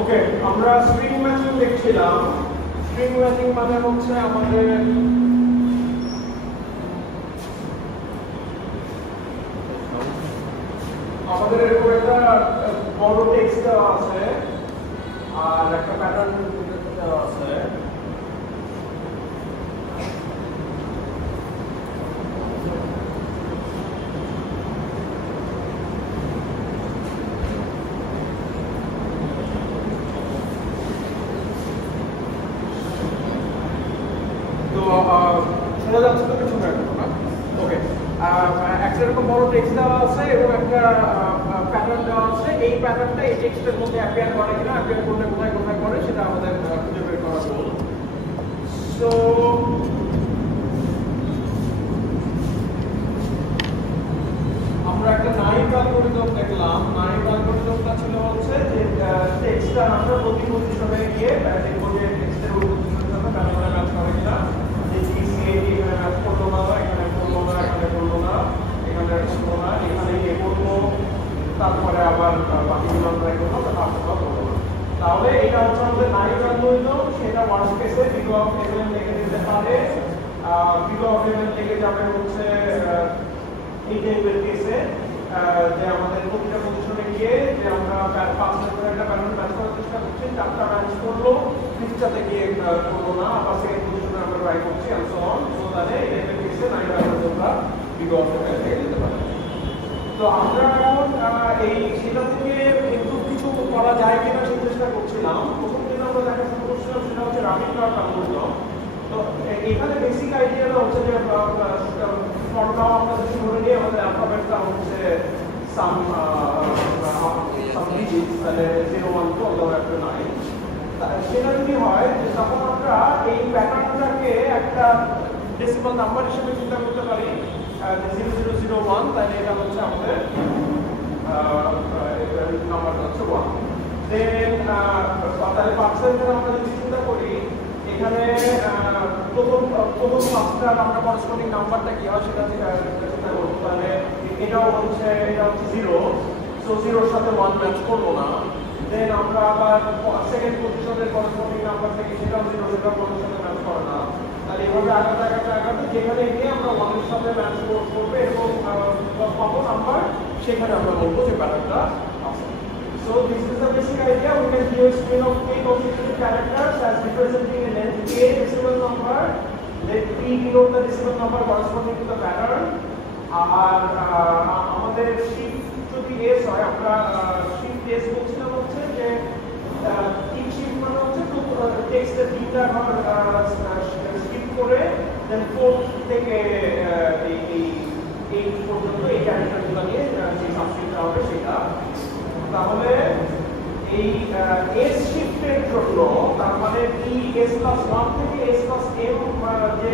ওকে, আমরা string matching দেখছিলাম। String matching মানে হচ্ছে আমাদের এরকম একটা বড় টেক্সট দেওয়া আছে আর একটা প্যাটার্ন দেওয়া আছে। শোনা যাচ্ছে তো কিছু না? ওকে, একটা এরকম বড় টেক্সট দেওয়া আছে এবং একটা প্যাটার্ন দেওয়া আছে। এই প্যাটার্নটা এই টেক্সটের মধ্যে অ্যাপিয়ার করে কিনা, অ্যাপিয়ার করলে কোথায় কোথায় করে সেটা আমাদের খুঁজে বের করা গোল। সো আমরা একটা নাইভ অ্যালগরিদম দেখলাম। নাইভ অ্যালগরিদমটা ছিল হচ্ছে যে টেক্সটটা আমরা প্রতি পজিশনে গিয়ে দেখবো যে টেক্সটের ওই পজিশনের সাথে প্যাটার্নটা ম্যাচ করে কিনা। যে এখানে ম্যাচ করলো না, এখানে করলো না, এখানে করলো না, এখানে করলো না, এখানে গিয়ে করলো, তারপরে আবার বাকিগুলো আমরা করলো, তারপর করলো না। তাহলে এটা হচ্ছে আমাদের নাইভ অ্যালগরিদম। সেটা ওয়ার্স্ট কেসে বিলো অফ এভেন লিখে দিতে পারে। বিলো অফ এভেন লিখে যাবে হচ্ছে এই টাইপের কেসে যে আমাদের প্রতিটা পজিশনে গিয়ে যে আমরা 5টা করে একটা প্যাটার্ন ম্যাচ করার চেষ্টা করছি, 4টা ম্যাচ করলো, 5টাতে গিয়ে করলো না, আবার সেকেন্ড পজিশনে আমরা ট্রাই করছি এন্ড সো অন। সো তাহলে এই টাইপের কেসে নাইভ অ্যালগরিদমটা বিলো অফ এভেন লিখে দিতে পারি। তো আমরা এখন এই সেটা থেকে ইমপ্রুভ কিছু করা যায় কিনা সেই চেষ্টা করছিলাম। প্রথম দিন আমরা দেখা শুরু করছিলাম সেটা হচ্ছে রাবিন কার্ভ অ্যালগরিদম। তো এখানে বেসিক আইডিয়াটা হচ্ছে যে ফর্মটাও আমরা যদি ধরে নিই, আমাদের অ্যালফাবেটটা হচ্ছে সাম ডিজিটস, তাহলে 0 1 2 অথবা 9। সেটা যদি হয় যে তখন আমরা এই প্যাটার্নটাকে একটা ডেসিমাল নাম্বার হিসেবে চিন্তা করতে পারি, 0001, তাহলে এটা হচ্ছে আমাদের নাম্বারটা হচ্ছে 1। দেন তাহলে পার্সেন্টেজ আমরা যদি চিন্তা করি, এখানে প্রথম 5টা আমরা করসপন্ডিং নাম্বারটা কি হয় সেটা চিন্তা করব। তাহলে এটা হচ্ছে 0, সো 0 এর সাথে 1 ম্যাচ করবো না। দেন আমরা আবার সেকেন্ড পজিশনের করসপন্ডিং নাম্বার থেকে সেটাও 0, সেটা 1 এর সাথে ম্যাচ করে না। তাহলে এভাবে আগাতে যেখানে গিয়ে আমরা 1 এর সাথে ম্যাচ করবে এবং পাবো নাম্বার, সেখানে আমরা বলবো যে প্যাটার্নটা আছে। So this is the basic idea. We can give a string of k consecutive characters as representing a length k decimal number. Let p denote the decimal number corresponding to the pattern. আর আমাদের shift যদি s হয়, আমরা shift s বলছিলাম হচ্ছে যে each shift মানে হচ্ছে টেক্সটের তিনটা ঘর shift করে দেন 4 থেকে এই পর্যন্ত এই ক্যারেক্টারগুলো নিয়ে যে সাবস্ক্রিপ্টটা হবে সেটা। তাহলে এই s শিফটের জন্য তার মানে s+1 থেকে s+m যে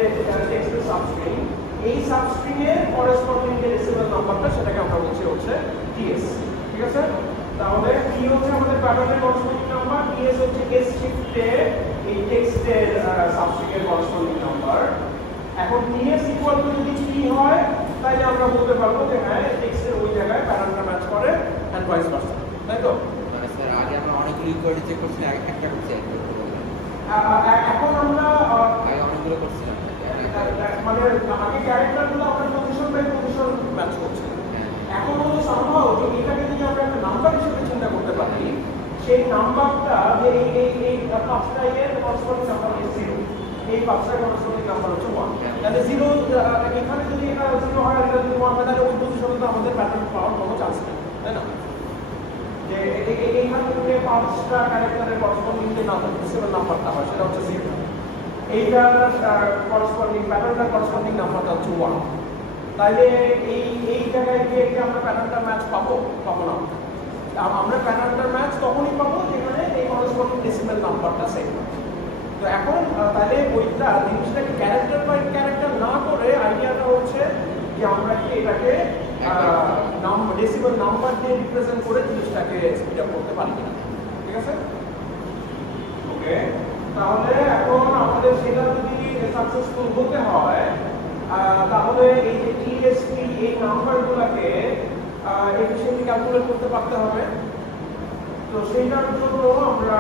টেক্সটের সাবস্ট্রিং, এই সাবস্ট্রিং এর করেসপন্ডিং যে ডেসিমাল নাম্বারটা সেটাকে আমরা বলছি হচ্ছে ts। ঠিক আছে? তাহলে t হচ্ছে আমাদের প্যাটার্নের করেসপন্ডিং নাম্বার, ts হচ্ছে s শিফটে এই টেক্সটের সাবস্ট্রিং এর করেসপন্ডিং নাম্বার। এখন ts ইকুয়াল টু যদি p হয় তাহলে আমরা বলতে পারবো যে হ্যাঁ টেক্সটের ওই জায়গায় প্যাটার্নটা ম্যাচ করে এন্ড ভাইস ভার্সা। তাই তো? মানে স্যার আগে আমরা অনেকগুলো ইকুয়ালিটি চেক করছি, একটা করছি এখন আমরা আগে অনেকগুলো করছিলাম, মানে আগে ক্যারেক্টারগুলো আমরা পজিশন বাই পজিশন ম্যাচ করছি। এখন হলো সম্ভব যে এটাকে যদি আমরা একটা নাম্বার হিসেবে চিন্তা করতে পারি, সেই নাম্বারটা যে এই 5টা এর করেসপন্ডিং নাম্বার হচ্ছে 0, এই 5টা করেসপন্ডিং নাম্বার হচ্ছে 1। তাহলে 0 এখানে যদি এটা 0 হয় আর এটা যদি 1 হয় তাহলে ওই পজিশনে তো আমাদের প্যাটার্ন পাওয়ার কোনো চান্স নেই, তাই না? যে এইখান থেকে 5টা ক্যারেক্টারের করেসপন্ডিং যে নাম্বারটা হয় সেটা হচ্ছে 0, এইটার করেসপন্ডিং প্যাটার্নটার করেসপন্ডিং নাম্বারটা হচ্ছে 1। তাহলে এই জায়গায় গিয়ে কি আমরা প্যাটার্নটা ম্যাচ পাবো না? আমরা প্যাটার্নটার ম্যাচ তখনই পাবো যেখানে এই করেসপন্ডিং ডেসিমাল নাম্বারটা সেম। তো এখন তাহলে ওইটা জিনিসটাকে ক্যারেক্টার বাই ক্যারেক্টার না করে আইডিয়াটা হচ্ছে যে আমরা কি এটাকে ডেসিমাল নাম্বার দিয়ে রিপ্রেজেন্ট করে জিনিসটাকে স্পিড আপ করতে পারি কিনা। ঠিক আছে? ওকে, তাহলে এখন আমাদের সেটা যদি সাকসেসফুল হতে হয় তাহলে এই যে টিএসপি এই নাম্বারগুলোকে এফিশিয়েন্টলি ক্যালকুলেট করতে পারতে হবে। তো তো সেইটার জন্য আমরা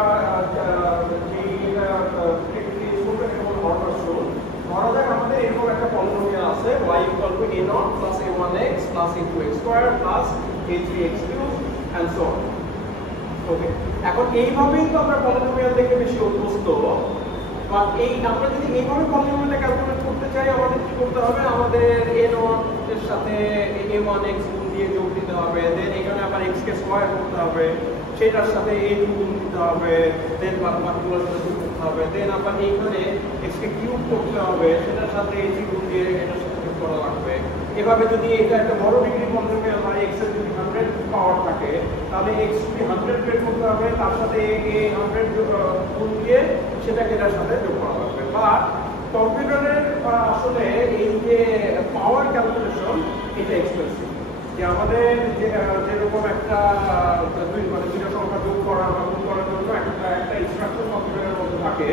ধরা যাক আমাদের এরকম একটা পলিনোমিয়াল আছে y equal to a0 plus a1x plus a2x square plus a3x cubed and so on. ওকে, এখন এইভাবেই তো আমরা পলিনোমিয়াল দেখে বেশি অভ্যস্ত। বাট আমরা যদি এইভাবে পলিনোমিয়ালটা ক্যালকুলেট করতে চাই আমাদের কি করতে হবে, আমাদের a0 এর সাথে a1x গুণ দিয়ে যোগ দিতে হবে, দেন এখানে আবার x কে স্কয়ার করতে হবে, সেটার সাথে a2 গুণ দিতে হবে, দেন বাকিগুলোর সাথে যোগ করতে হবে, দেন আবার এইখানে x কে কিউব করতে হবে, সেটার সাথে a3 গুণ দিয়ে এটার সাথে যোগ করা লাগবে। এভাবে যদি এটা একটা বড় ডিগ্রি পলিনোমিয়াল হয়, x এর যদি 100 পাওয়ার থাকে তাহলে x কে 100 বের করতে হবে, তার সাথে a 100 গুণ দিয়ে সেটাকে এটার সাথে যোগ করা লাগবে। বা কম্পিউটারের আসলে এই যে পাওয়ার ক্যালকুলেশন এটা এক্সপেন্সিভ, যে আমাদের যেরকম একটা দুইটা সংখ্যা যোগ করা বা গুণ করার জন্য একটা ইনস্ট্রাকশন কম্পিউটারের মধ্যে থাকে,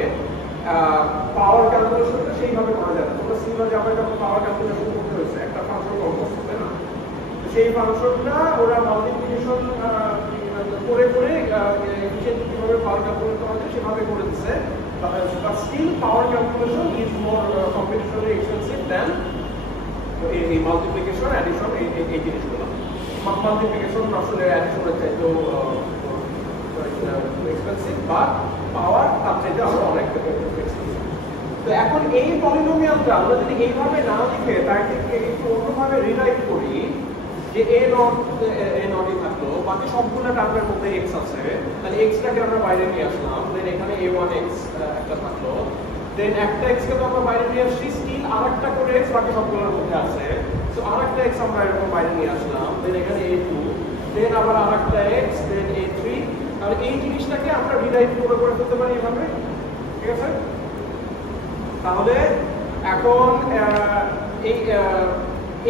পাওয়ার ক্যালকুলেশনটা সেইভাবে করা যায় না। তোমরা সিম্পল যাবে যখন পাওয়ার ক্যালকুলেশন করতে হয়েছে একটা ফাংশন কল করতে না, সেই ফাংশনটা ওরা মাল্টিপ্লিকেশন করে করে কিভাবে পাওয়ার ক্যালকুলেট করা যায় সেভাবে করে দিচ্ছে। But still power calculation is more computationally expensive than এই multiplication, addition এই জিনিসগুলো। Multiplication আসলে addition-এর চাইতেও expensive, but power তার চাইতে আমরা অনেক expensive। তো এখন এই পলিনোমিয়ালটা আমরা যদি এইভাবে না লিখে তাকে একটু অন্যভাবে রিরাইট করি, যে a0 থাকলো, বাকি সবগুলো টার্মের মধ্যে x আছে, তাহলে x টাকে আমরা বাইরে নিয়ে আসলাম, দেন এখানে a1x একটা থাকলো, দেন একটা x কে তো আমরা বাইরে নিয়ে আসছি, স্টিল আরেকটা করে x বাকি সবগুলোর মধ্যে আছে, সো আরেকটা x আমরা এরকম বাইরে নিয়ে আসলাম, দেন এখানে a2, দেন আবার আরেকটা x, দেন a3। তাহলে এই জিনিসটাকে আমরা রিরাইট করে ফেলতে পারি এভাবে, ঠিক আছে? তাহলে এখন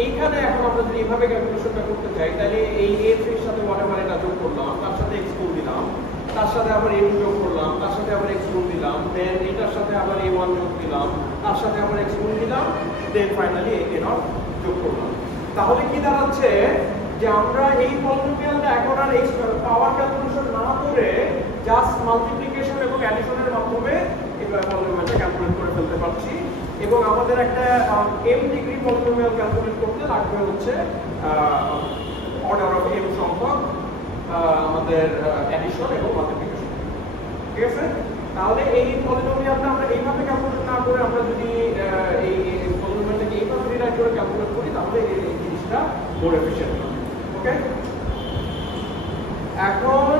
এইখানে এখন আমরা যদি এইভাবে ক্যালকুলেশনটা করতে চাই, তাহলে এই a3 এর সাথে whatever এটা যোগ করলাম, তার সাথে x গুণ দিলাম, তার সাথে আবার a2 যোগ করলাম, তার সাথে আবার x গুণ দিলাম, দেন এটার সাথে আবার a1 যোগ দিলাম, তার সাথে আবার x গুণ দিলাম, দেন ফাইনালি a0 যোগ করলাম। তাহলে কি দাঁড়াচ্ছে যে আমরা এই পলিনোমিয়ালটা এখন আর পাওয়ার ক্যালকুলেশন না করে জাস্ট মাল্টিপ্লিকেশন এবং অ্যাডিশনের মাধ্যমে এই পলিনোমিয়ালটা ক্যালকুলেট করে ফেলতে পারছি। এবং আমাদের একটা m ডিগ্রি পলিনোমিয়াল ক্যালকুলেট করতে লাগবে হচ্ছে অর্ডার অফ m সংখ্যক আমাদের অ্যাডিশন এবং মাল্টিপ্লিকেশন, ঠিক আছে? তাহলে এই পলিনোমিয়ালটা আমরা এইভাবে ক্যালকুলেট না করে আমরা যদি এই পলিনোমিয়ালটাকে এইভাবে রিরাইট করে ক্যালকুলেট করি তাহলে এই জিনিসটা মোর এফিশিয়েন্ট হবে। ওকে, এখন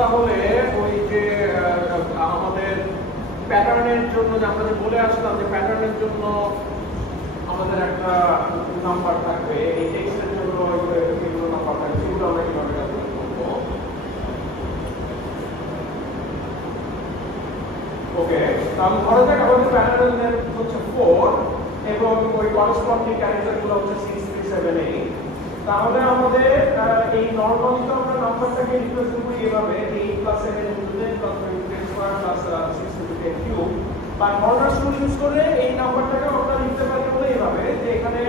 তাহলে ওই যে আমাদের প্যাটার্নের জন্য যে আমরা যে বলে আসলাম যে প্যাটার্নের জন্য আমাদের একটা নাম্বার থাকবে, এই টেক্সটের জন্য এগুলো নাম্বার থাকবে, সেগুলো আমরা কিভাবে ক্যালকুলেট করবো। ওকে, তাহলে ধরা যাক আমাদের প্যাটার্নের হচ্ছে 4 এবং ওই করসপন্ডিং ক্যারেক্টারগুলো হচ্ছে 6, 3, 7, 8। তাহলে আমাদের এই নরমালি তো আমরা নাম্বারটাকে রিপ্রেজেন্ট করি এভাবে 8 + 7 × 10 + 20 স্কয়ার + 6 × 10 কিউব। বা কর্নার রুল ইউজ করে এই নাম্বারটাকে আমরা লিখতে পারি বলে এভাবে, যে এখানে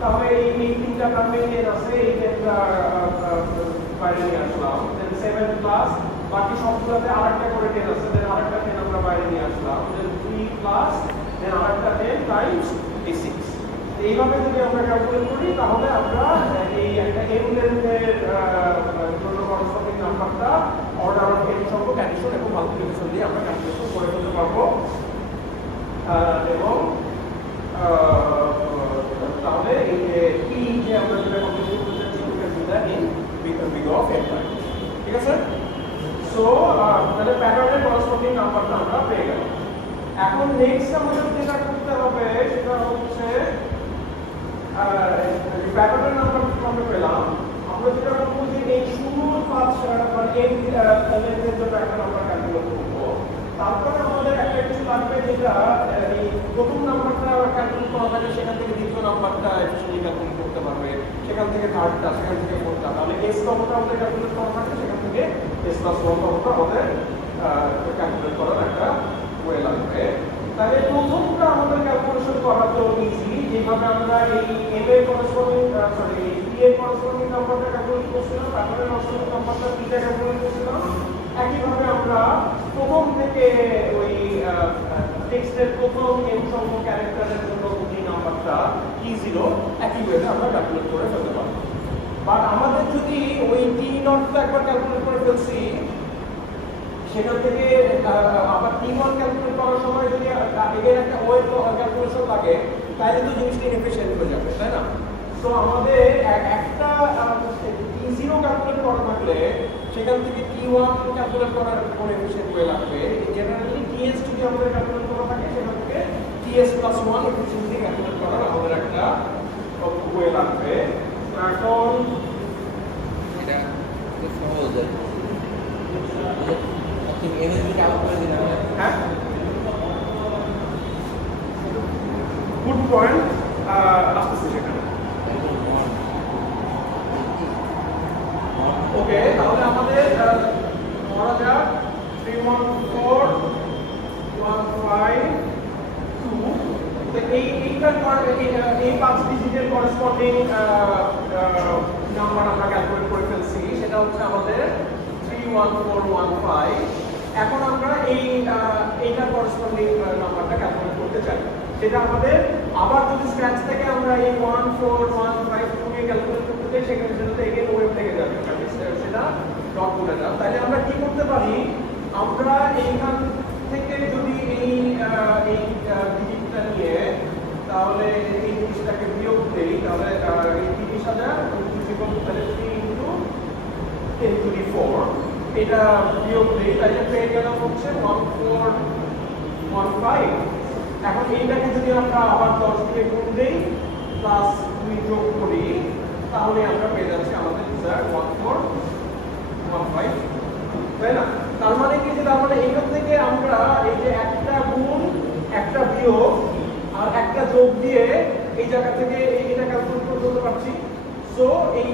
তাহলে এই তিনটা টার্মে এর আছে, এই একটা বাইরে নিয়ে আসলাম, দেন 7 প্লাস বাকি সবগুলোতে আরেকটা করে 10 আছে, দেন আরেকটা 10 আমরা বাইরে নিয়ে আসলাম, দেন 3 প্লাস দেন আরেকটা 10 টাইমস এই 6। এইভাবে যদি আমরা ক্যালকুলেট করি তাহলে আমরা এই একটা m লেন্থের জন্য করসপন্ডিং নাম্বারটা অর্ডার অফ m সংখ্যক অ্যাডিশন এবং মাল্টিপ্লিকেশন দিয়ে আমরা ক্যালকুলেশন করে ফেলতে পারবো। এবং তাহলে এই যে p যে আমরা যেটা কম্পিউট করতে চাচ্ছি ওটা যেটা in big of m time, ঠিক আছে? সো তাহলে প্যাটার্নের করসপন্ডিং নাম্বারটা আমরা পেয়ে গেলাম। এখন নেক্সট আমাদের যেটা করতে হবে সেটা হচ্ছে প্যাটার্নের নাম্বার আমরা পেলাম, আমরা যেটা করবো যে এই শুরুর 5 মানে n লেন্থের জন্য একটা নাম্বার ক্যালকুলেট করবো। তারপরে আমাদের একটা কিছু লাগবে যেটা এই প্রথম নাম্বারটা ক্যালকুলেট করা থাকে, সেখান থেকে দ্বিতীয় নাম্বারটা এফিশিয়েন্টলি ক্যালকুলেট করতে পারবে, সেখান থেকে থার্ডটা, সেখান থেকে ফোর্থটা। তাহলে s কতটা আমাদের ক্যালকুলেট করা থাকে, সেখান থেকে s + 1 কতটা আমাদের ক্যালকুলেট করার একটা ওয়ে লাগবে। তাহলে প্রথমটা আমাদের ক্যালকুলেশন করার জন্য ইজি, যেভাবে আমরা এই m এর করসপন্ডিং p এর করসপন্ডিং নাম্বারটা ক্যালকুলেট করছিলাম, প্যাটার্নের করসপন্ডিং নাম্বারটা p টা ক্যালকুলেট করছিলাম, একইভাবে আমরা প্রথম থেকে ওই টেক্সটের প্রথম n সংখ্যক ক্যারেক্টারের জন্য যে নাম্বারটা T0 একই ওয়েতে আমরা ক্যালকুলেট করে ফেলতে পারবো। বাট আমাদের যদি ওই T0 টা একবার ক্যালকুলেট করে ফেলছি, সেখান থেকে আবার T1 ক্যালকুলেট করার সময় যদি এর একটা ওয়েট ক্যালকুলেশন লাগে, তাহলে তো জিনিসটা ইনএফিশিয়েন্ট হয়ে যাবে, তাই না? তো আমাদের একটা T0 ক্যালকুলেট করা থাকলে সেখান থেকে T1 ক্যালকুলেট করার কোনো এফিশিয়েন্ট ওয়ে লাগবে। জেনারেলি TS যদি আমাদের ক্যালকুলেট করা থাকে, সেখান থেকে TS+1 এফিশিয়েন্সি ক্যালকুলেট করার আমাদের একটা ওয়ে লাগবে। এখন এটা খুব সহজ আর তুমি এমএসবি আউট করে দিলে হ্যাঁ, গুড পয়েন্ট, আসতেছে সেখানে। ওকে, তাহলে আমাদের ধরা যাক 31415 এই 5 ডিজিটের করেসপন্ডিং নাম্বার আমরা ক্যালকুলেট করে ফেলছি, সেটা হচ্ছে আমাদের 31415। এখন আমরা এইটার করেসপন্ডিং নাম্বারটা ক্যালকুলেট করতে চাই। সেটা আমাদের আবার যদি স্ক্র্যাচ থেকে আমরা এই 14152 নিয়ে ক্যালকুলেট করতে চাই, সেখানে সেটাতে এগেন ওয়েভ থেকে যাবে, সেটা ডট করে দাও। তাহলে আমরা কি করতে পারি, আমরা এইখান থেকে যদি এই ডিজিটটা নিয়ে তাহলে এই জিনিসটাকে বিয়োগ দেই, তাহলে এই 30,000 তাহলে 3 ইন্টু 10⁴ এটা বিয়োগ দেই, তাহলে পেয়ে গেলাম হচ্ছে 1415। এখন এইটাকে যদি আমরা আবার 10 দিয়ে গুণ দেই প্লাস 2 যোগ করি, তাহলে আমরা পেয়ে যাচ্ছি আমাদের 1415, তাই না? তার মানে কি, যে তার মানে এখান থেকে আমরা এই যে একটা গুণ একটা বিয়োগ আর একটা যোগ দিয়ে এই জায়গা থেকে এটা ক্যালকুলেট করতে পারছি। সো এই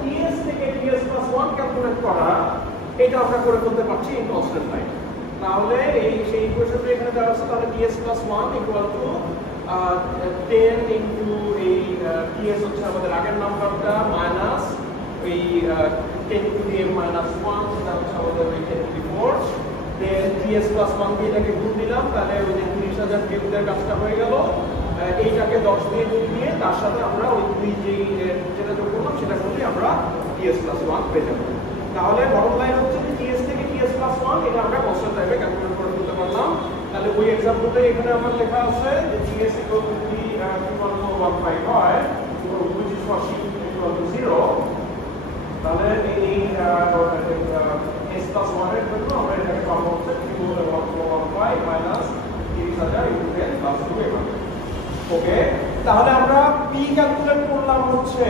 TS থেকে TS+1 ক্যালকুলেট করা, এটা আমরা করে ফেলতে পারছি ইন কনস্ট্যান্ট টাইম। তাহলে এই সেই ইকুয়েশনটা এখানে দেওয়া আছে, তাহলে TS+1 ইকুয়াল টু 10 ইনটু এই TS হচ্ছে আমাদের আগের নাম্বারটা মাইনাস ওই 10 টু দি -1, সেটা হচ্ছে আমাদের ওই 10⁴। দেন TS+1 দিয়ে এটাকে গুণ দিলাম, তাহলে ওই যে 30,000 কিউবের কাজটা হয়ে গেল। এইটাকে 10 দিয়ে গুণ দিয়ে তার সাথে আমরা ওই যেটা যোগ করলাম সেটা করলে আমরা TS+1 পেয়ে যাবো। তাহলে বটম লাইন হচ্ছে যে TS থেকে TS+1 এটা আমরা কনস্ট্যান্ট টাইমে ক্যালকুলেট করে ফেলতে পারলাম। তাহলে ওই এক্সাম্পলটা এখানে আমার লেখা আছে যে TS equal to 31415 হয়, which is for C equal to 0। তাহলে এই S+1 এর জন্য আমরা এটাকে পাবো হচ্ছে 31415 মাইনাস 30,000 ইনটু 10 প্লাস 2 এভাবে। ওকে, তাহলে আমরা P ক্যালকুলেট করলাম হচ্ছে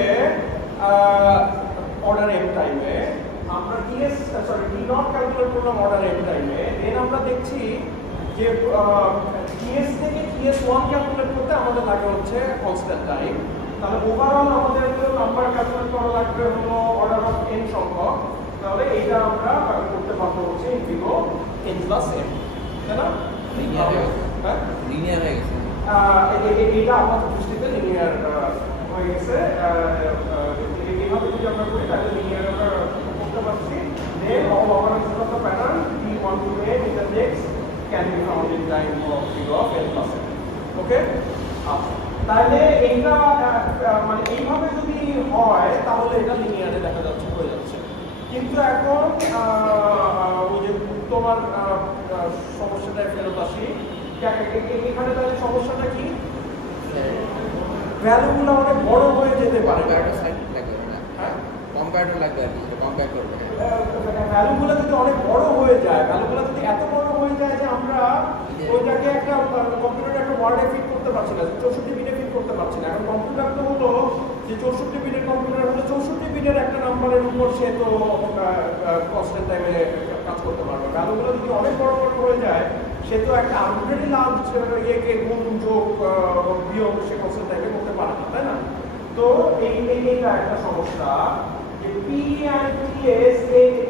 অর্ডার m টাইমে, আমরা T0 ক্যালকুলেট করলাম অর্ডার m টাইমে। দেন আমরা দেখছি যে TS থেকে TS1 ক্যালকুলেট করতে আমাদের লাগে হচ্ছে কনস্ট্যান্ট টাইম। তাহলে ওভারঅল আমাদের নাম্বার ক্যালকুলেট করা লাগবে হলো অর্ডার অফ n সংখ্যক। তাহলে এইটা আমরা করতে পারবো হচ্ছে ইন্টিগ্রো n+m, তাই না? লিনিয়ার হয়ে গেছে। এটা আমাদের দৃষ্টিতে লিনিয়ার হয়ে গেছে। এইভাবে যদি আমরা করি তাহলে লিনিয়ার আমরা করতে পারছি। Then all operands of the pattern T1 to n in the text can be found in time of zero of n+m. ওকে, তাহলে এইটা মানে এইভাবে যদি হয় তাহলে এটা লিনিয়ারে দেখা যাচ্ছে, হয়ে যাচ্ছে। কিন্তু এখন ওই যে তোমার সমস্যাটা ফেরত আসি, এখানে তাহলে সমস্যাটা কি, ভ্যালুগুলো অনেক বড় হয়ে যেতে পারে। কম্পারেটর লাগবে আর কি, কম্পেয়ার করবে। ভ্যালুগুলো যদি অনেক বড় হয়ে যায়, ভ্যালুগুলো যদি এত বড় হয়ে যায় যে আমরা ওইটাকে একটা কম্পিউটারে একটা ওয়ার্ডে ফিট করতে পারছি না, 64 বিটে ফিট করতে পারছি না। এখন কম্পিউটার তো হলো যে 64 বিটের কম্পিউটার হলে 64 বিটের একটা নাম্বারের উপর সে তো কনস্ট্যান্ট টাইমে কাজ করতে পারবে। ভ্যালুগুলো যদি অনেক বড় বড় হয়ে যায়, সে তো একটা আর্বিট্রারি লার্জ ইয়েকে গুণ যোগ বিয়োগ সে কনস্ট্যান্ট টাইমে করতে পারে না, তাই না? তো এইটা একটা সমস্যা যে P and TS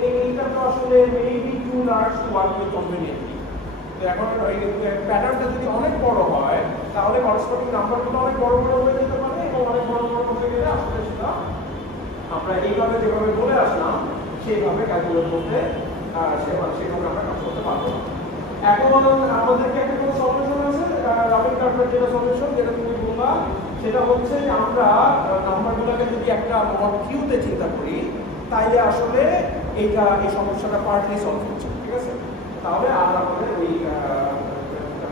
এইটা তো আসলে maybe too large to work with conveniently. তো এখন প্যাটার্নটা যদি অনেক বড় হয় তাহলে করসপন্ডিং নাম্বারগুলো অনেক বড় বড় হয়ে যেতে পারে, এবং অনেক বড় বড় হতে গেলে আসলে সেটা আমরা এইভাবে যেভাবে বলে আসলাম সেইভাবে ক্যালকুলেট করতে সেভাবে আমরা কাজ করতে পারবো না। এখন আমাদেরকে একটা কোনো সলিউশন আছে, রাবিন কার্ভের যেটা সলিউশন যেটা তুমি বলবা সেটা হচ্ছে যে আমরা নাম্বারগুলোকে যদি একটা মড কিউতে চিন্তা করি তাইলে আসলে এই সমস্যাটা পার্টলি সলভ হচ্ছে, ঠিক আছে? তাহলে আর আমাদের ওই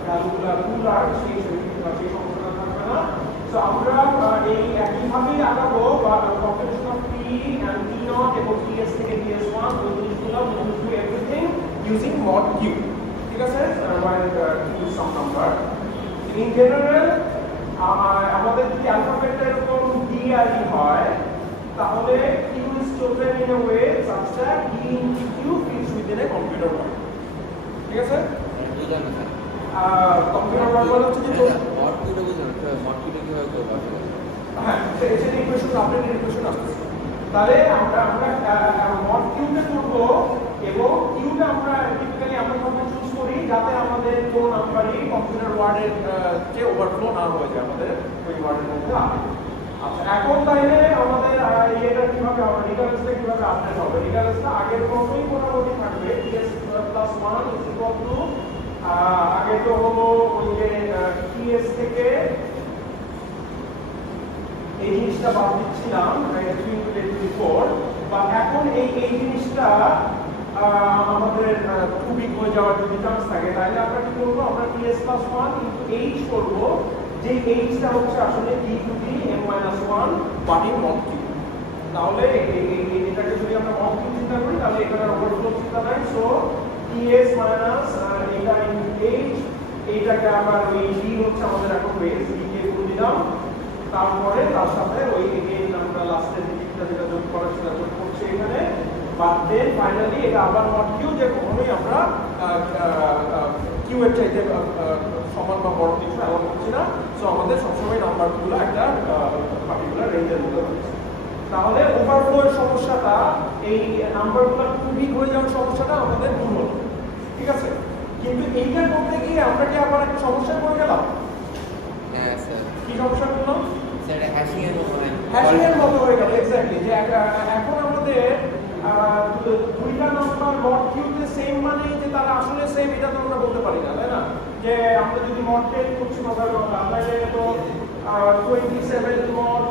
ভ্যালুগুলো পুরার সেই সমস্যাটা থাকবে না। সো আমরা এই একইভাবেই আগাবো বা computation of P and P not এবং পিএস থেকে পিএস1 ওই জিনিসগুলো will do everything using mod Q, ঠিক আছে? while q is some number in general আমাদের যদি অ্যালফাবেটটা এরকম d আর e হয় তাহলে q is chosen in a way such that d into q fits within a computer word, ঠিক আছে? Computer word বলা হচ্ছে যে মড কিউটা বুঝলাম, মড কিউটা কিভাবে করব আসলে? হ্যাঁ সেটা ইকুয়েশন আপডেটেড ইকুয়েশন আসছে। তাহলে আমরা মড কিউতে করব এবং কিউটা আমরা টিপিক্যালি আমরা ভাবে চুজ করি যাতে আমাদের কোন নাম্বারই কম্পিউটার ওয়ার্ডের যে ওভারফ্লো না হয়ে যায় আমাদের ওই ওয়ার্ডের মধ্যে আসে। আচ্ছা এখন তাইলে আমাদের এটা কিভাবে হবে, রিকারেন্সটা কিভাবে আপডেট হবে? রিকারেন্সটা আগের মতোই মোটামুটি থাকবে, ps+1 is equal to আগে তো হলো ওই যে ps থেকে এই জিনিসটা বাদ দিচ্ছিলাম 3 বা এখন এই জিনিসটা আমাদের খুবই হয়ে যাওয়ার যদি চান্স থাকে তাহলে আমরা কি করবো, আমরা ps+1 into h করবো, যে hটা হচ্ছে আসলে d to the m-1 by mod q। তাহলে এটাকে যদি আমরা mod q চিন্তা করি তাহলে এটার ওভারফ্লো চিন্তা নাই। সো ps মাইনাস এটা into h, এইটাকে আবার ওই d হচ্ছে আমাদের এখন বেস, d কে করে দিলাম, তারপরে তার সাথে ওই এগেইন আমরা লাস্টের দিকটা যেটা যোগ করা সেটা যোগ করছি এখানে, বাট দেন ফাইনালি এটা আবার মড কিউ, যে কখনোই আমরা কিউ এর চাইতে সমান বা বড় কিছু অ্যালাউ করছি না। সো আমাদের সবসময় নাম্বারগুলো একটা পার্টিকুলার রেঞ্জের মধ্যে হচ্ছে। তাহলে ওভারফ্লো এর সমস্যাটা, এই নাম্বারগুলো খুব বিগ হয়ে যাওয়ার সমস্যাটা আমাদের দূর হলো, ঠিক আছে? কিন্তু এইটা করতে গিয়ে আমরা কি আবার একটা সমস্যায় পড়ে গেলাম? হ্যাঁ স্যার। কি সমস্যা করলাম? স্যার হ্যাশিং এর মতো হয়, হ্যাশিং এর মতো হয়ে গেল। এক্স্যাক্টলি, যে এখন আমাদের দুইটা নাম্বার মড কিউতে সেম মানে যে তারা আসলে সেম এটা তো আমরা বলতে পারি না, তাই না? যে আমরা যদি মড 10 করছি তাহলে তো 27 মড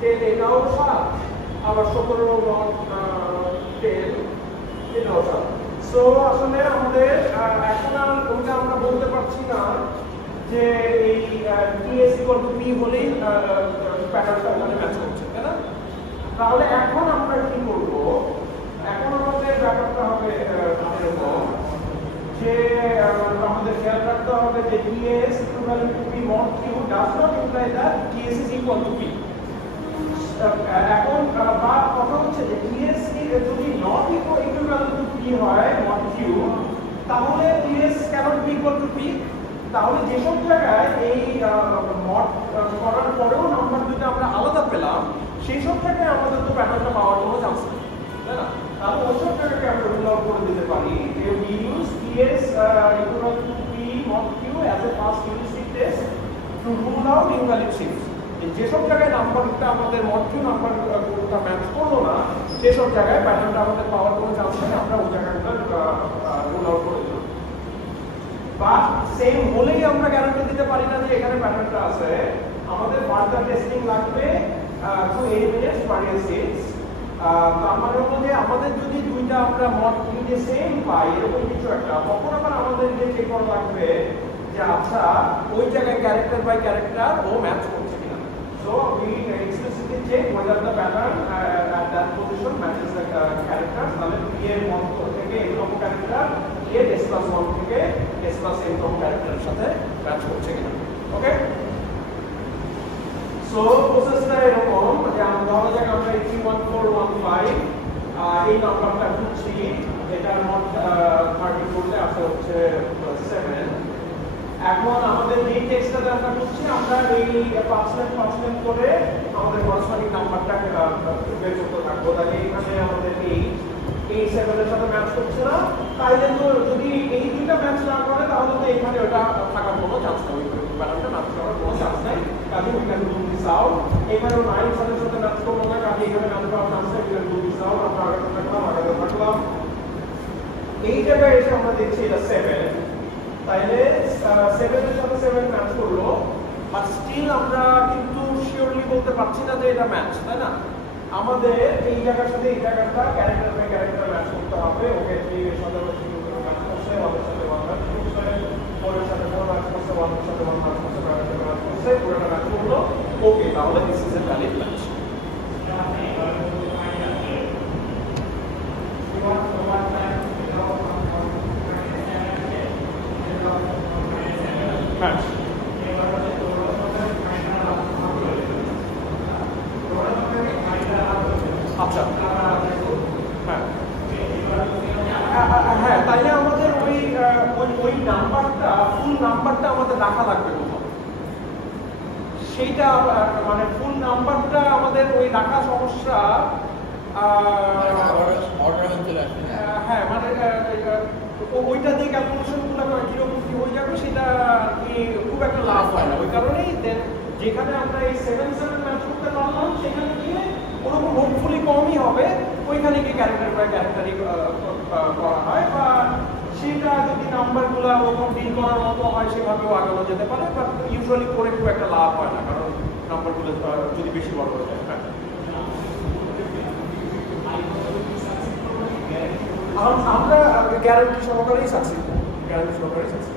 10 এটাও 7, আবার 17 মড 10 এটাও 7। সো আসলে আমাদের এখন আর ওটা আমরা বলতে পারছি না যে এই ps = p হলেই প্যাটার্নটা ওখানে ম্যাচ করছে, তাই না? তাহলে এখন আমরা কি করব, এখন আমাদের ব্যাপারটা হবে এরকম যে আমাদের খেয়াল রাখতে হবে যে ps equivalent to p mod q does not imply that ps is equal to p। এখন বা কথা হচ্ছে যে ps যদি not equivalent to p হয় mod q তাহলে ps cannot be equal to p। তাহলে যেসব জায়গায় এই মড করার পরেও নাম্বার দুটো আমরা আলাদা পেলাম সেই সব জায়গায় আমাদের তো প্যাটার্নটা পাওয়ার কোনো চান্স নেই, তাই না? তাহলে ওই সব জায়গাকে আমরা রুল আউট করে দিতে পারি যে we use ps equal to p mod q as a first heuristic test to rule out invalid shifts। যেসব জায়গায় নাম্বারটা আমাদের mod q নাম্বারটা ম্যাচ করলো না সেসব জায়গায় প্যাটার্নটা আমাদের পাওয়ার কোনো চান্স নেই, আমরা ওই জায়গাটা রুল আউট করে দিলাম। বা সেম হলেই আমরা গ্যারান্টি দিতে পারি না যে এখানে প্যাটার্নটা আছে, আমাদের ফার্দার টেস্টিং লাগবে টু এলিমিনেট various shifts। তার মানে হলো যে আমাদের যদি দুইটা আমরা মড কিউতে সেম পাই এরকম কিছু একটা, তখন আবার আমাদের যে চেক করা লাগবে যে আচ্ছা ওই জায়গায় ক্যারেক্টার বাই ক্যারেক্টার ও ম্যাচ করছে কিনা। So we explicitly check whether the pattern at that position matches the characters। তাহলে p এর মড থেকে এরকম ক্যারেক্টার এ s+1 থেকে s+n তম ক্যারেক্টারের সাথে ম্যাচ করছে কিনা। ওকে, সো প্রসেসটা এরকম যে আমরা ধরা যাক আমরা 31415 এই নাম্বারটা খুঁজছি, এটার মড 34 তে আসে হচ্ছে 7। এখন আমাদের যে টেক্সটটাতে আমরা খুঁজছি আমরা এই 5 লাইন করে আমাদের করেসপন্ডিং নাম্বারটা বের করতে থাকবো। তাহলে এখানে আমাদের এই 7 এর সাথে ম্যাচ করছে না, তাইলে তো যদি এই দুইটা ম্যাচ না করে তাহলে তো এখানে ওটা থাকার কোনো চান্স নেই, প্যাটার্নটা ম্যাচ করার কোনো চান্স নাই। কাজে we can do this out. এখানেও 9 7 এর সাথে ম্যাচ করলো না, কাজে এখানে ম্যাচ করার চান্স নেই, we can do this out. আমরা আগে থাকলাম। এই জায়গায় এসে আমরা দেখছি এটা 7, তাইলে 7 এর সাথে 7 ম্যাচ করলো, বাট স্টিল আমরা কিন্তু শিওরলি বলতে পারছি না যে এটা ম্যাচ, তাই না? আমাদের এই জায়গার সাথে এই জায়গাটা ক্যারেক্টার বাই ক্যারেক্টার ম্যাচ করতে হবে। ওকে 3 এর সাথে 3 ম্যাচ করছে, 1 এর সাথে 1 ম্যাচ করছে, 4 এর সাথে 4 ম্যাচ করছে, 1 এর সাথে 1 ম্যাচ করছে, 5 এর সাথে ম্যাচ করছে, পুরোটা ম্যাচ করলো। ওকে, তাহলে this is a valid match. Match আচ্ছা, হ্যাঁ, তাইলে আমাদের ওই নাম্বারটা, ফুল নাম্বারটা আমাদের রাখা লাগবে কোথাও, সেইটা মানে ফুল নাম্বারটা আমাদের ওই রাখা সমস্যা। হ্যাঁ, মানে ওইটা দিয়ে ক্যালকুলেশনগুলো কিরকম কি হয়ে যাবে সেটা কি খুব একটা লাভ হয় না। ওই কারণেই দেন যেখানে আমরা এই 7-7 ম্যাচ করতে পারলাম সেখানে গিয়ে ওরকম হোপফুলি কমই হবে, ওইখানে গিয়ে ক্যারেক্টার বাই ক্যারেক্টারই করা হয়, বা সেটা যদি নাম্বারগুলো ওরকম ডিল করার মতো হয় সেভাবেও আগানো যেতে পারে, বাট ইউজুয়ালি করে খুব একটা লাভ হয় না, কারণ নাম্বারগুলো যদি বেশি বড় হয়ে যায়। হ্যাঁ, আমরা গ্যারান্টি সহকারেই সাকসেস, গ্যারান্টি সহকারেই সাকসেস।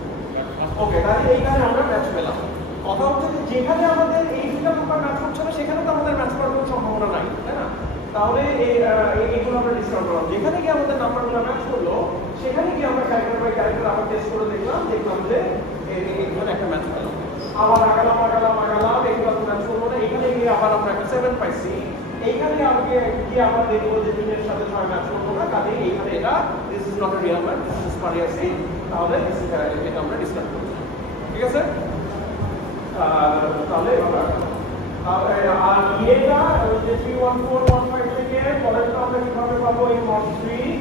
ওকে, তাহলে এইখানে আমরা ম্যাচ পেলাম। কথা হচ্ছে যে যেখানে আমাদের এই দুটো নাম্বার ম্যাচ হচ্ছে না সেখানে তো আমাদের ম্যাচ করার কোনো সম্ভাবনা নাই, তাই না? তাহলে এইগুলো আমরা ডিসকাউন্ট করলাম। যেখানে গিয়ে আমাদের নাম্বারগুলো ম্যাচ করলো সেখানে গিয়ে আমরা ক্যারেক্টার বাই ক্যারেক্টার আবার টেস্ট করে দেখলাম যে এখানে একটা ম্যাচ পেলাম। আবার আগালাম এগুলো তো ম্যাচ করলো না, এখানে গিয়ে আবার আমরা একটা 7 পাইছি। এইখানে আমাকে গিয়ে আবার দেখবো যে 3 এর সাথে 6 ম্যাচ করলো না, কাজে এইখানে এটা this is not a real match, this is পারিয়াসি, তাহলে এটা আমরা ডিসকাউন্ট করছি। ঠিক আছে? তাহলে আর এটা যে 31415 থেকে পরেরটা আমরা কিভাবে পাবো এই মড 3,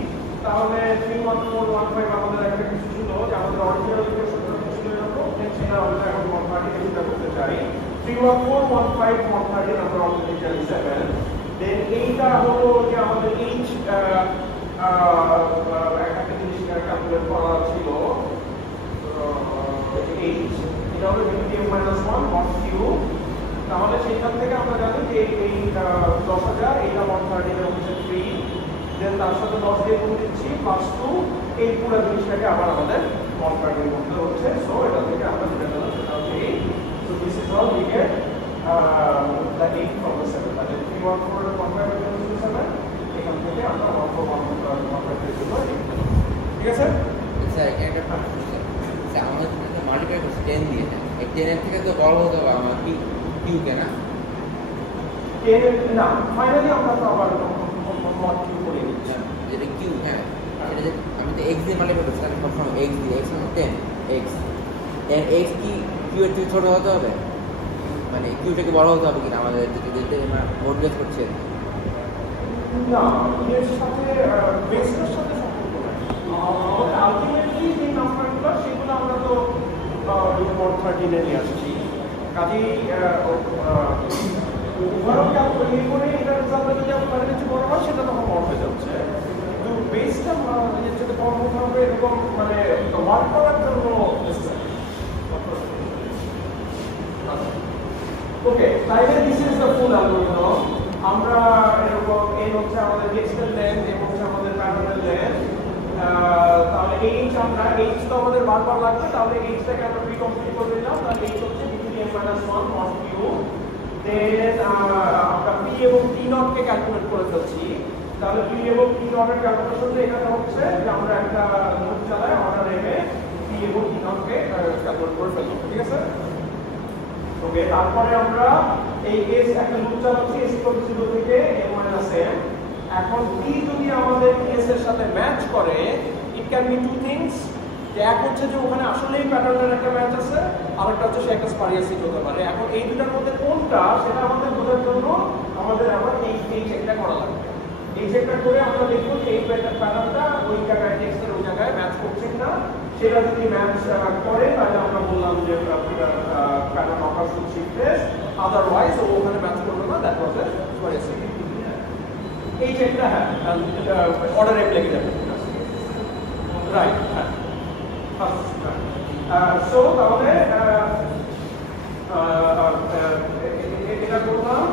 তাহলে 31415 আমাদের একটা কিছু ছিল যে আমাদের অরিজিনাল ইকুয়েশনটা ছিল এরকম, সেটা আমরা এখন মড 30 তে চিন্তা করতে চাই। 31415 মড 30 আমরা অলরেডি জানি 7, দেন এইটা হলো যে আমাদের এইচ একটা জিনিস ক্যালকুলেট করা ছিল, এইচ এটা হলো -1 mod কিউ। তাহলে সেইখান থেকে আমরা জানি যে এই 10,000 এইটা 130 এর হচ্ছে 3, দেন তার সাথে 10 দিয়ে গুণ দিচ্ছি +2, এই পুরো জিনিসটাকে আবার আমাদের 130 এর মধ্যে হচ্ছে। সো এটা থেকে আমরা যেটা পেলাম সেটা হচ্ছে 8। So this is how we get the 8 from the 7, তাহলে 31415 এর জন্য 7, এখান থেকে আমরা 14115 এর জন্য 8। ঠিক আছে স্যার? একটা প্রশ্ন স্যার, আমাদের মাল্টিপ্লাই করছে 10 দিয়ে, এই 10 এর থেকে তো বড় হতে হবে আমার কি কিউ কে না? 10 এর না, ফাইনালি আমরা তো আবার মড কিউ করে নিচ্ছি, যেটা কিউ। হ্যাঁ, এটা যে আমি তো এক্স দিয়ে মাল্টিপ্লাই করছি, আমি সবসময় এক্স দিয়ে, এক্স মানে 10 এক্স, এর এক্স কি কিউ এর থেকে ছোট হতে হবে, মানে কিউটাকে বড় হতে হবে কিনা আমাদের যেটা মোড বেস করছে? না, এর সাথে বেসের সাথে সম্পর্ক নাই। আমাদের আলটিমেটলি যে নাম্বারগুলো সেগুলো আমরা তো মড 13 এ নিয়ে আসছি, কাজেই ওভারঅল ক্যালকুলেট করে এটা রেজাল্ট যদি আমাদের কিছু বড় হয় সেটা তখন মড হয়ে যাচ্ছে, কিন্তু বেসটা এর সাথে কম হতে হবে এরকম মানে ওয়ার্ক করার জন্য। ওকে, তাইলে this is the full algorithm. আমরা এরকম এই হচ্ছে আমাদের টেক্সটের লেন্থ এবং হচ্ছে আমাদের প্যাটার্নের লেন্থ। তাহলে এইচ আমরা এইচ তো আমাদের বারবার লাগবে, তাহলে এইচটাকে আমরা প্রি কমপ্লিট করে দিলাম। তাহলে এইচ হচ্ছে b2n-1 mod q, দেন আমরা পি এবং টি নট কে ক্যালকুলেট করে ফেলছি। তাহলে পি এবং টি নট এর ক্যালকুলেশনটা এখানে হচ্ছে যে আমরা একটা লুপ চালাই অর্ডার এমে পি এবং টি নট কে ক্যালকুলেট করে ফেললাম। ঠিক আছে? ওকে, তারপরে আমরা এই s একটা লুপ চালাচ্ছি s = 0 থেকে m-n। এখন t যদি আমাদের s এর সাথে ম্যাচ করে, it can be two things, যে এক হচ্ছে যে ওখানে আসলেই প্যাটার্নের একটা ম্যাচ আছে, আরেকটা হচ্ছে সে একটা স্পারিয়াসিট হতে পারে। এখন এই দুটার মধ্যে কোনটা সেটা আমাদের বোঝার জন্য আমাদের আবার এই চেকটা করা লাগবে। এই চেকটা করে আমরা দেখব যে এই প্যাটার্নটা ওই জায়গায় টেক্সটের ওই জায়গায় ম্যাচ করছে কিনা। সেটা যদি ম্যাচ করে তাহলে আমরা বললাম যে pattern offer should shifted, otherwise ও ওখানে ম্যাচ করবে না, দ্যাট ওয়াজ এ স্পারিয়াসিট। এই চেকটা হ্যাঁ অর্ডার এম লেগে যাবে। রাইট, হ্যাঁ সো তাহলে এটা করলাম,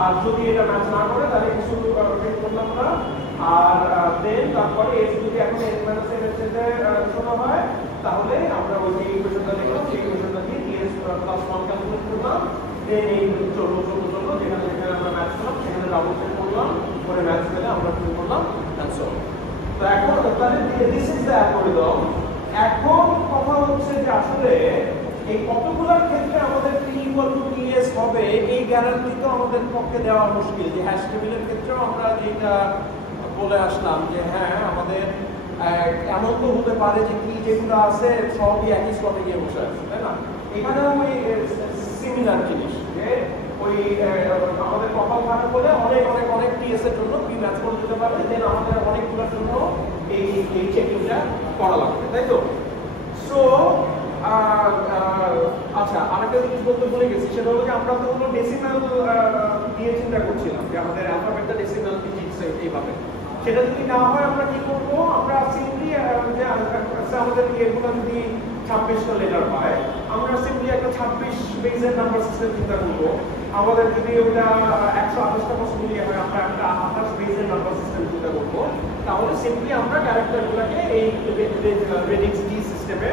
আর যদি এটা ম্যাচ না করে তাহলে কিছু প্রিন্ট করলাম না, আর দেন তারপরে s যদি এখন s - m এর সাথে ছোট হয় তাহলে আমরা ওই যে ইকুয়েশনটা লিখলাম, সেই ইকুয়েশনটা দিয়ে ds + 1 ক্যালকুলেট করলাম, দেন এই চললো যেখানে যেখানে আমরা ম্যাচ করলাম সেখানে ডাবল চেক করলাম, পরে ম্যাচ পেলে আমরা প্রিন্ট করলাম এন্ড সো। তো এখন তাহলে দিস ইজ দ্য অ্যালগরিদম। এখন কথা হচ্ছে যে আসলে এই কতগুলোর ক্ষেত্রে আমাদের p = ts হবে এই গ্যারান্টি তো আমাদের পক্ষে দেওয়া মুশকিল। যে হ্যাশ টেবিলের ক্ষেত্রেও আমরা যেটা বলে আসলাম যে হ্যাঁ আমাদের এমন তো হতে পারে যে কি যেগুলো আছে সবই একই স্লটে গিয়ে বসে আছে, তাই না? এখানে ওই সিমিলার জিনিস যে ওই আমাদের কপাল খারাপ হলে অনেক অনেক অনেক টিএস এর জন্য পি ম্যাচ করে দিতে পারবে, দেন আমাদের অনেকগুলোর জন্য এই চেকিংটা করা লাগবে, তাই তো? সো আচ্ছা, আরেকটা জিনিস বলতে ভুলে গেছি, সেটা হলো যে আমরা তো হলো ডেসিমাল দিয়ে চিন্তা করছিলাম যে আমাদের অ্যালফাবেটটা ডেসিমাল ডিজিটস এইভাবে। সেটা যদি না হয় আমরা কি করবো, আমরা সিম্পলি যে আমাদের এগুলো যদি 26টা লেটার হয়, আমরা সিম্পলি একটা 26 বেজের নাম্বার সিস্টেম চিন্তা করবো। আমাদের যদি ওটা 128টা পসিবল হয়, আমরা একটা 28 বেজের নাম্বার সিস্টেম চিন্তা করবো। তাহলে সিম্পলি আমরা ক্যারেক্টারগুলোকে এই রেডিক্স ডি সিস্টেমে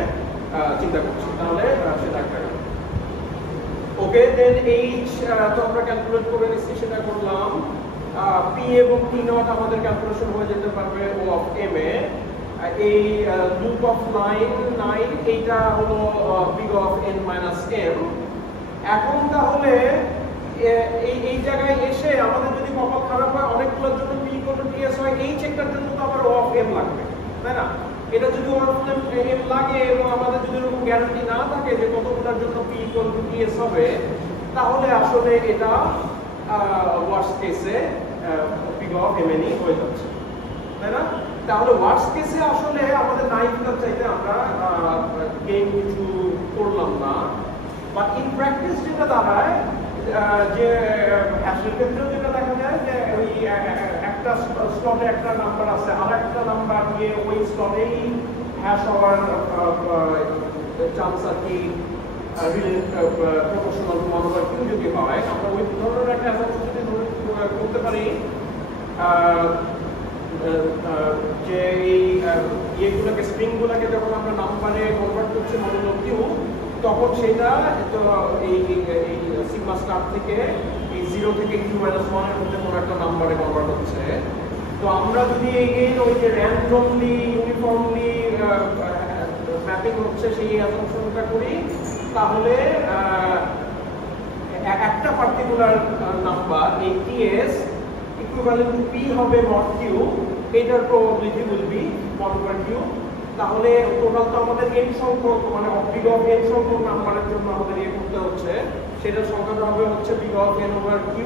চিন্তা করছি, তাহলে সেটা একটা গেল। ওকে, দেন এইচ তো আমরা ক্যালকুলেট করে নিচ্ছি, সেটা করলাম। পি এবং টি নট আমাদের ক্যালকুলেশন হয়ে যেতে পারবে ও অফ এম এ। এই লুপ অফ 9 এইটা হলো big of n minus m। এখন তাহলে এই জায়গায় এসে আমাদের যদি কপাল খারাপ হয় অনেকগুলোর জন্য p = ts হয়, এই চেকটার জন্য তো আবার ও অফ m লাগবে, তাই না? এটা যদি ও অফ m লাগে এবং আমাদের যদি এরকম গ্যারান্টি না থাকে যে কতগুলোর জন্য p = ts হবে, তাহলে আসলে এটা ওয়ার্স্ট কেসে বিগ অফ mn হয়ে যাচ্ছে, তাই না? তাহলে ওয়ার্স্ট কেসে আসলে আমাদের নাইভটার চাইতে আমরা গেইন কিছু করলাম না, বাট ইন প্র্যাকটিস যেটা দাঁড়ায় যে হ্যাশের ক্ষেত্রেও যেটা দেখা যায় যে ওই একটা স্লটে একটা নাম্বার আছে, আর একটা নাম্বার নিয়ে ওই স্লটেই হ্যাশ হওয়ার চান্স আর কি প্রপোর্শনাল টু 1/2 যদি হয়, আমরা ওই ধরনের একটা অ্যাসাম্পশন যদি করতে পারি যে এই ইয়েগুলোকে স্ট্রিংগুলোকে যখন আমরা নাম্বারে কনভার্ট করছি মডুলো কিউ, তখন সেটা তো এই সিগমা স্টার থেকে এই 0 থেকে q - 1 এর মধ্যে কোনো একটা নাম্বারে কনভার্ট হচ্ছে। তো আমরা যদি এগেইন ওই যে র্যান্ডমলি ইউনিফর্মলি ম্যাপিং হচ্ছে সেই অ্যাসাম্পশনটা করি, তাহলে একটা পার্টিকুলার নাম্বার এই ts ইকুইভ্যালেন্ট টু p হবে mod q, এটার প্রবাবিলিটি উইল বি 1/q। তাহলে টোটাল তো আমাদের n সংখ্যক মানে বিগ অফ n সংখ্যক নাম্বারের জন্য আমাদের ইয়ে করতে হচ্ছে, সেটার সংখ্যাটা হবে হচ্ছে বিগ অফ n/q।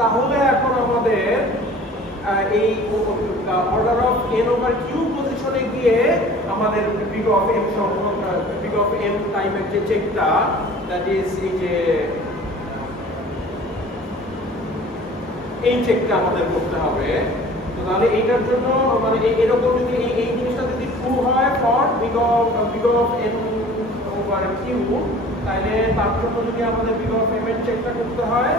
তাহলে এখন আমাদের এই অর্ডার অফ n/q পজিশনে গিয়ে আমাদের বিগ অফ m সংখ্যক বিগ অফ m টাইমের যে চেকটা, দ্যাট ইজ এই যে এই চেকটা আমাদের করতে হবে। তো তাহলে এইটার জন্য মানে এরকম যদি এই জিনিসটা যদি ট্রু হয় ফর বিগ অফ n/q, তাহলে তার জন্য যদি আমাদের বিগ অফ m এর চেকটা করতে হয়,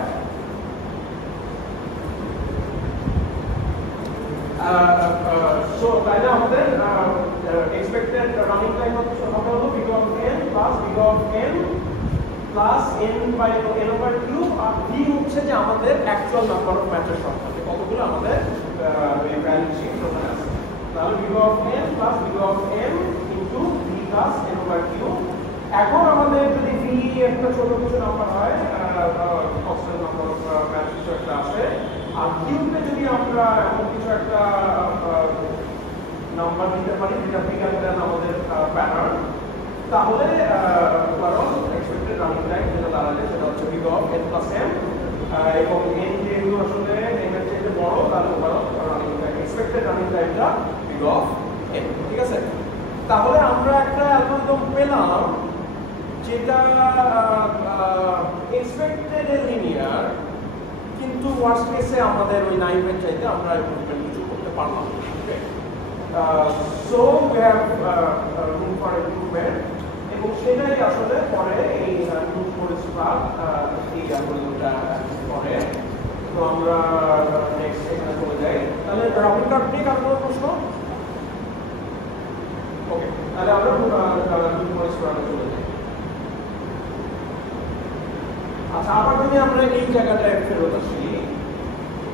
সো তাহলে আমাদের এক্সপেক্টেড রানিং টাইম হচ্ছে হলো big of n plus big of m plus n/q, আর v হচ্ছে যে আমাদের অ্যাকচুয়াল নাম্বার অফ ম্যাচের সংখ্যা, যে কতগুলো আমাদের ভ্যালিড শিট ওখানে আছে। তাহলে big of n plus big of m into v plus n/q। এখন আমাদের যদি v একটা ছোট কিছু নাম্বার হয়, কনস্ট্যান্ট নাম্বার অফ ম্যাচ কিছু একটা আছে, আর q তে যদি আমরা এমন কিছু একটা নাম্বার দিতে পারি যেটা বিগার দেন আমাদের প্যাটার্ন, তাহলে কারণ এক্সপেক্টেড রানিং টাইম যেটা দাঁড়ালে সেটা হচ্ছে big of n plus m, এবং n যেহেতু আসলে m এর চেয়ে বড়, তাহলে overall running time expected running টাইমটা বিগ অফ n। ঠিক আছে, তাহলে আমরা একটা অ্যালগরিদম পেলাম যেটা এক্সপেক্টেড লিনিয়ার, কিন্তু ওয়ার্স্ট কেসে আমাদের ওই নাইভের চাইতে আমরা ইমপ্রুভমেন্ট কিছু করতে পারলাম। So we have room for improvement এবং সেটাই আসলে পরে এই নিউজ ফোরেস প্রাক এই অ্যালগরিদমটা করে। তো আমরা নেক্সট এখানে চলে যাই। তাহলে রাউন্ড কাট নিয়ে কার কোনো প্রশ্ন? ওকে, তাহলে আমরা নিউজ ফোরেস প্রাকে চলে যাই। আচ্ছা, আবার যদি আমরা এই জায়গাটায় ফেরত আসি,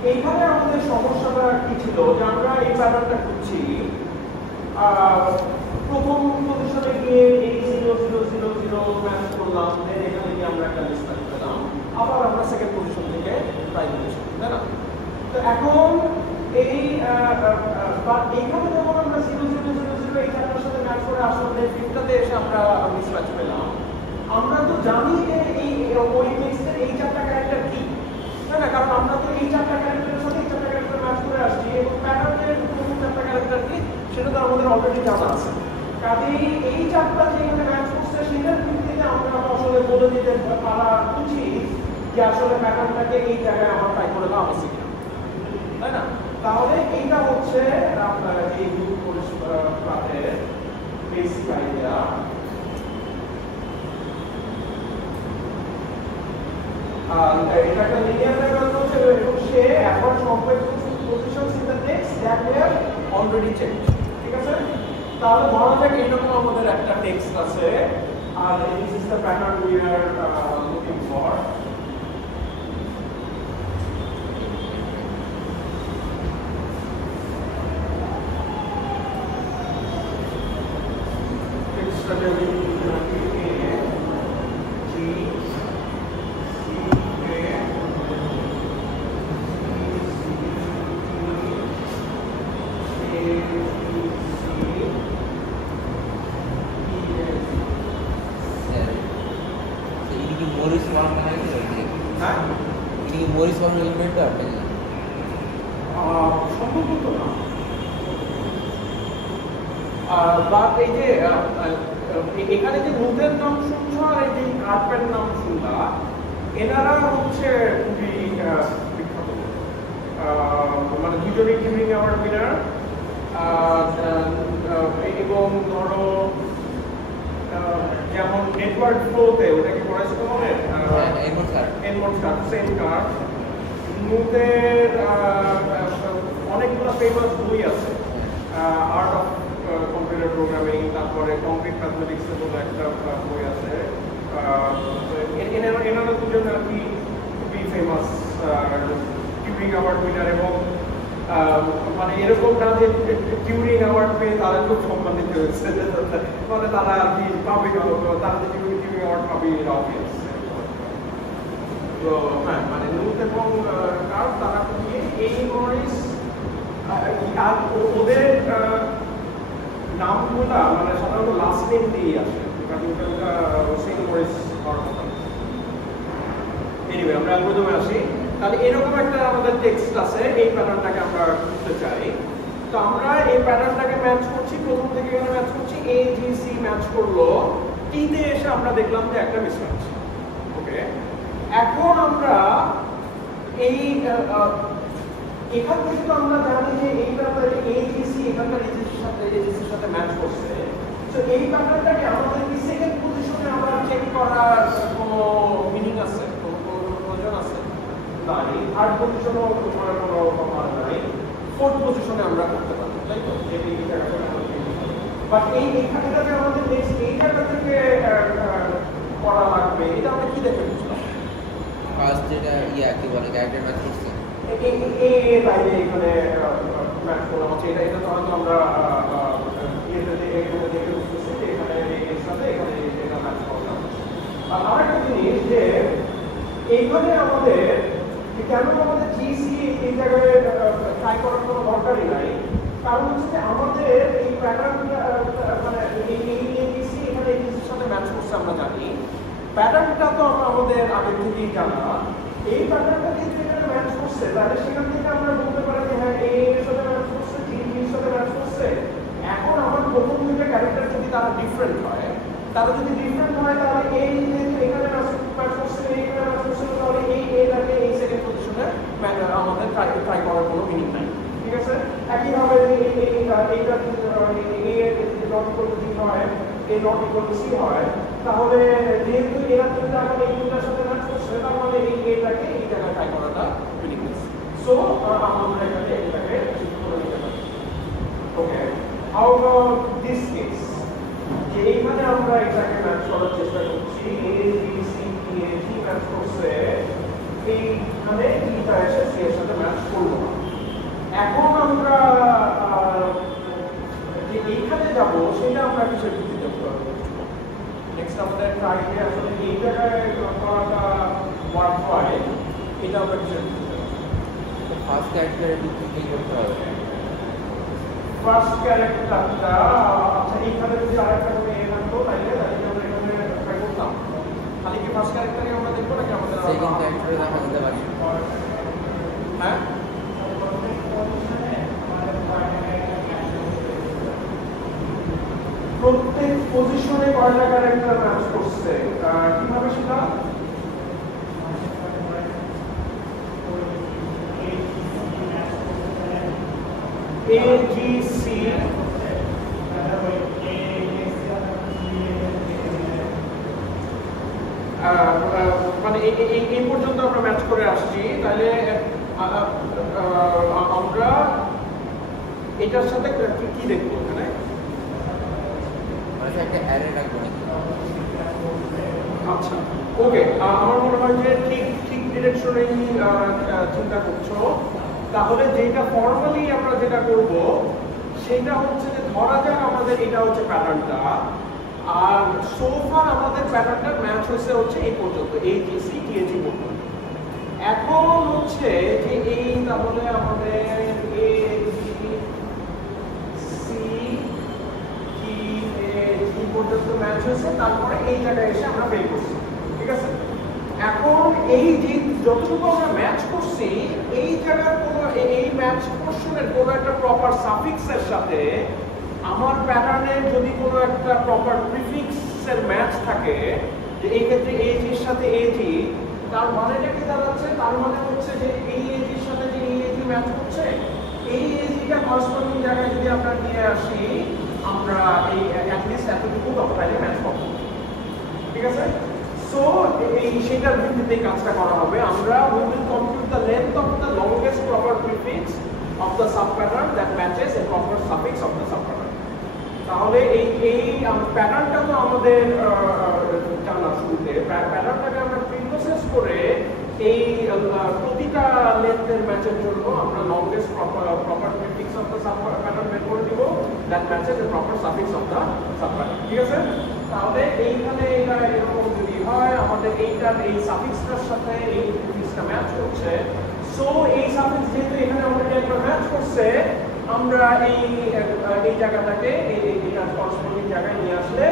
এইখানে আমাদের সমস্যাটা কি ছিল যে আমরা এই প্যাটার্নটা খুঁজছি, প্রথম পজিশনে গিয়ে এই 0 0 0 0 ম্যাচ করলাম, দেন এখানে গিয়ে আমরা একটা মিসম্যাচ পেলাম, আবার আমরা সেকেন্ড পজিশন থেকে ট্রাই করেছি, তাই না? তো এখন এই এইখানে যখন আমরা 0 0 0 0 এই চারটার সাথে ম্যাচ করে আসলে ফিফটাতে এসে আমরা মিসম্যাচ পেলাম, আমরা তো জানি যে এই ওই টেক্সটের এই চারটা ক্যারেক্টার কি, তাই না? কারণ আমরা তো এই চারটা ক্যারেক্টারের সাথে এই চারটা ক্যারেক্টার ম্যাচ করে আসছি এবং প্যাটার্নের কোন চারটা ক্যারেক্টার কি সেটা তো আমাদের অলরেডি জানা আছে। কাজেই এই চারটা যেখানে ম্যাচ করছে সেটার ভিত্তিতে আমরা আসলে বলে দিতে পারা উচিত যে আসলে প্যাটার্নটাকে এই জায়গায় আমার ট্রাই করে দেওয়া উচিত, তাই না? তাহলে এইটা হচ্ছে আপনার এই গ্রুপ প্রাতের বেসিক আইডিয়া। এটা একটা লিনিয়ার ডায়াগ্রাম হচ্ছে এবং সে একবার complex positions in the text that we have already change, ঠিক আছে? তাহলে ধরা যাক এরকম আমাদের একটা টেক্সট আছে আর this is the pattern we are looking for. টেক্সটটাতে আমি এখানে যে গ্রুপের নাম শুনছ আর এই যে কার্পের নাম শুনলা, এনারা হচ্ছে খুবই বিখ্যাত, মানে দুজনেই টিউরিং অ্যাওয়ার্ড উইনার। এবং ধরো যেমন নেটওয়ার্ক ফ্লোতে ওটাকে পড়াইছে তোমাদের এডমন্ড স্টার, সেম কার গ্রুপের অনেকগুলো ফেমাস বই আছে, আর্ট অফ কম্পিউটার প্রোগ্রামিং, তারপরে কমপ্লিট ম্যাথমেটিক্স এর বলে একটা বই আছে। এনারা দুজন আর কি খুবই ফেমাস টিউরিং অ্যাওয়ার্ড উইনার এবং মানে এরকম না যে টিউরিং অ্যাওয়ার্ড পেয়ে তারা খুব সম্মানিত হয়েছে, মানে তারা আর কি পাবে, তারা যে টিউরিং অ্যাওয়ার্ড পাবে এটা অবভিয়াস। তো হ্যাঁ, মানে নুট এবং কার্ভ তারা খুবই এই মরিস আর ওদের নামগুলা মানে সাধারণত লাস্ট নেম দিয়ে আসে, কারণ ওটা সেম মরিস হওয়ার কথা। এনিওয়ে, আমরা অ্যালগরিদমে আসি। তাহলে এরকম একটা আমাদের টেক্সট আছে, এই প্যাটার্নটাকে আমরা খুঁজতে চাই। তো আমরা এই প্যাটার্নটাকে ম্যাচ করছি, প্রথম থেকে এখানে ম্যাচ করছি, এ জি সি ম্যাচ করলো, টি তে এসে আমরা দেখলাম যে একটা মিসম্যাচ। ওকে, এখন আমরা এই এখান থেকে তো আমরা জানি যে এই ব্যাপারে এ জি সি এখানকার এজিসির সাথে ম্যাচ করছে। তো এই প্যাটার্নটাকে আমাদের কি সেকেন্ড পজিশনে আমরা চেক করার কোনো মিনিং আছে, কোনো প্রয়োজন আছে? নাই। থার্ড পজিশনও করার কোনো কথা নাই। ফোর্থ পজিশনে আমরা করতে পারবো, তাই তো? এই জায়গাটা বাট এখানে যে আমাদের নেক্সট এই জায়গা থেকে করা লাগবে, এটা আমরা কি দেখে বুঝলাম? ফার্স্ট যেটা কি বলে ক্যারেক্টার ম্যাচ করছে, এই বাইরে এখানে ম্যাচ করা হচ্ছে, এটা তো হয়তো আমরা এখানে দেখে বুঝতেছি যে এখানে এর সাথে এখানে এটা ম্যাচ করা হচ্ছে। আর আরেকটা জিনিস যে এইখানে আমাদের কেন আমাদের জিসি এই জায়গায় ট্রাই করার কোনো দরকারই নাই, কারণ হচ্ছে আমাদের এই প্যাটার্নটা মানে এই জিসি এখানে এজিসির সাথে ম্যাচ করছে আমরা জানি, প্যাটার্নটা তো আমাদের আগে থেকেই জানা। এই প্যাটার্নটা কিন্তু এখানে ম্যাচ করছে, তাহলে সেখান থেকে আমরা বলতে পারি যে হ্যাঁ এ এর সাথে ম্যাচ করছে, জি এর সাথে ম্যাচ করছে। এখন আমার প্রথম দুইটা ক্যারেক্টার যদি তারা ডিফারেন্ট হয়, তারা যদি ডিফারেন্ট হয় তাহলে এই যেহেতু এখানে ম্যাচ করছে, এইখানে ম্যাচ করছে, তাহলে এই এটাকে এই সেকেন্ড পজিশনে আমাদের ট্রাই করার কোনো মিনিং নাই, ঠিক আছে? একইভাবে এইটা নট ইকুয়াল টু বি হয়, এ নট ইকুয়াল টু সি হয়, তাহলে যেহেতু এরা দুটো আমার এই দুটার সাথে ম্যাচ করছে, তার মানে এই এটাকে এই জায়গায় ট্রাই করাটা মিনিংলেস। সো আমরা এখানে এটাকে শিফট করে নিতে পারি। Okay, how about this case, যে এইখানে আমরা এটাকে ম্যাচ করার চেষ্টা করছি, A B C D A G match করছে, এইখানে ইটা এসে সি এর সাথে ম্যাচ করলো না। এখন আমরা যে এইখানে যাব সেটা আমরা কিছু ভিত্তিতে করব। নেক্সট আমাদের ট্রাইকে আসলে এই জায়গায় করাটা ওয়ার্ক হয়, এটা আমরা কিছু ভিত্তিতে ফার্স্ট ক্যারেক্টারের ভিত্তি কি করতে হবে? ফার্স্ট ক্যারেক্টারটা আচ্ছা এইখানে যদি আরেকটা করে এ থাকতো তাইলে আমরা এখানে ট্রাই করতাম। খালি কি ফার্স্ট ক্যারেক্টারই আমরা দেখবো নাকি আমাদের সেকেন্ড ক্যারেক্টারে দেখা যেতে পারে? হ্যাঁ, প্রত্যেক পজিশনে কয়টা ক্যারেক্টার ম্যাচ করছে কিভাবে সেটা এ জি সি মানে এই পর্যন্ত আমরা ম্যাচ করে আসছি, তাহলে আমরা এটার সাথে কি দেখবো এখানে? একটা অ্যারে রাখবো নাকি? আচ্ছা, ওকে, আমার মনে হয় যে ঠিক ডিরেকশনে চিন্তা করছো। তাহলে যেটা ফর্মালি আমরা যেটা করব সেটা হচ্ছে যে ধরা যাক আমাদের এটা হচ্ছে প্যাটার্নটা, আর সোফার আমাদের প্যাটার্নটা ম্যাচ হচ্ছে এই পর্যন্ত, এই জি সি টি এ জি পর্যন্ত। এখন হচ্ছে যে এই তাহলে আমাদের এ জি সি টি এ জি পর্যন্ত ম্যাচ হয়েছে, তারপরে এই জায়গায় এসে আমরা বের করছি, ঠিক আছে? এখন এই যে যতটুকু আমরা ম্যাচ করছি এই জায়গার কোনো এই ম্যাচ পোরশনের কোনো একটা প্রপার সাফিক্সের সাথে আমার প্যাটার্নের যদি কোনো একটা প্রপার প্রিফিক্সের ম্যাচ থাকে, যে এই ক্ষেত্রে এ জির সাথে এ জি, তার মানেটা কি দাঁড়াচ্ছে? তার মানে হচ্ছে যে এই এ জির সাথে যে এই এ জি ম্যাচ করছে, এই এ জিটা করসপন্ডিং জায়গায় যদি আমরা নিয়ে আসি, আমরা এই অ্যাটলিস্ট এতটুকু তাহলে ম্যাচ করব, ঠিক আছে? সো এই সেটার ভিত্তিতে কাজটা করা হবে। আমরা we will compute the length of the longest proper prefix of the subpattern that matches a proper suffix of the subpattern. তাহলে এই প্যাটার্নটা তো আমাদের জানা শুরুতে, প্যাটার্নটাকে আমরা প্রিপ্রসেস করে এই প্রতিটা লেন্থের ম্যাচের জন্য আমরা longest proper prefix of the subpattern বের করে দিব that matches a proper suffix of the subpattern, ঠিক আছে? তাহলে এইখানে এটা এরকম যদি হয়, আমাদের এইটার এই সাফিক্সটার সাথে এই প্রিফিক্সটা ম্যাচ করছে, সো এই সাফিক্স যেহেতু এখানে অলরেডি একটা ম্যাচ করছে, আমরা এই জায়গাটাকে এইটার করসপন্ডিং জায়গায় নিয়ে আসলে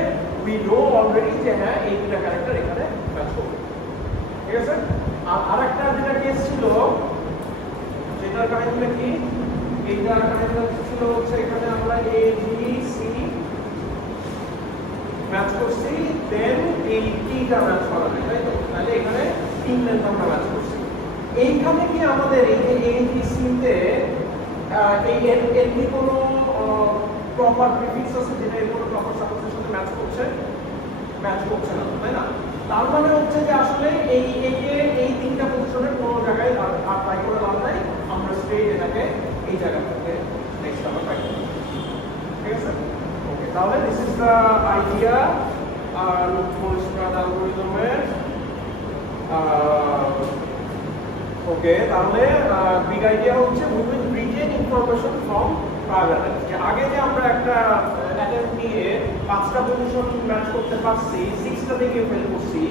উই নো অলরেডি যে হ্যাঁ এই দুটা ক্যারেক্টার এখানে ম্যাচ করবে, ঠিক আছে? আর আরেকটা যেটা কেস ছিল সেটার কাহিনীটা কি, এইটার কাহিনীটা ছিল হচ্ছে এখানে আমরা এ জি সি ম্যাচ করছি, দেন এই টিটা ম্যাচ করা যায়, তাই তো? তাহলে এখানে তিন লেন্থ আমরা ম্যাচ করছি। এইখানে কি আমাদের এই যে এ জি সি তে এই এর কি কোনো প্রপার প্রিফিক্স আছে যেটা এর কোনো প্রপার সাফিক্সের সাথে ম্যাচ করছে না, তাই না? তার মানে হচ্ছে যে আসলে এই তিনটা পজিশনের কোনো জায়গায় আর ট্রাই করে লাভ নাই, আমরা স্ট্রেট এটাকে এই জায়গা থেকে নেক্সট আমরা ট্রাই করব, ঠিক আছে? ওকে, তাহলে দিস ইজ দ্য আইডিয়া লুপ-মোর-স্ট্রাড অ্যালগরিদমের। ওকে, তাহলে বিগ আইডিয়া হচ্ছে we will retain information from prior attempts। যে আগে যে আমরা একটা অ্যাটেম্প্ট নিয়ে 5টা পজিশন ম্যাচ করতে পারছি, 6টা থেকে ফেল করছি,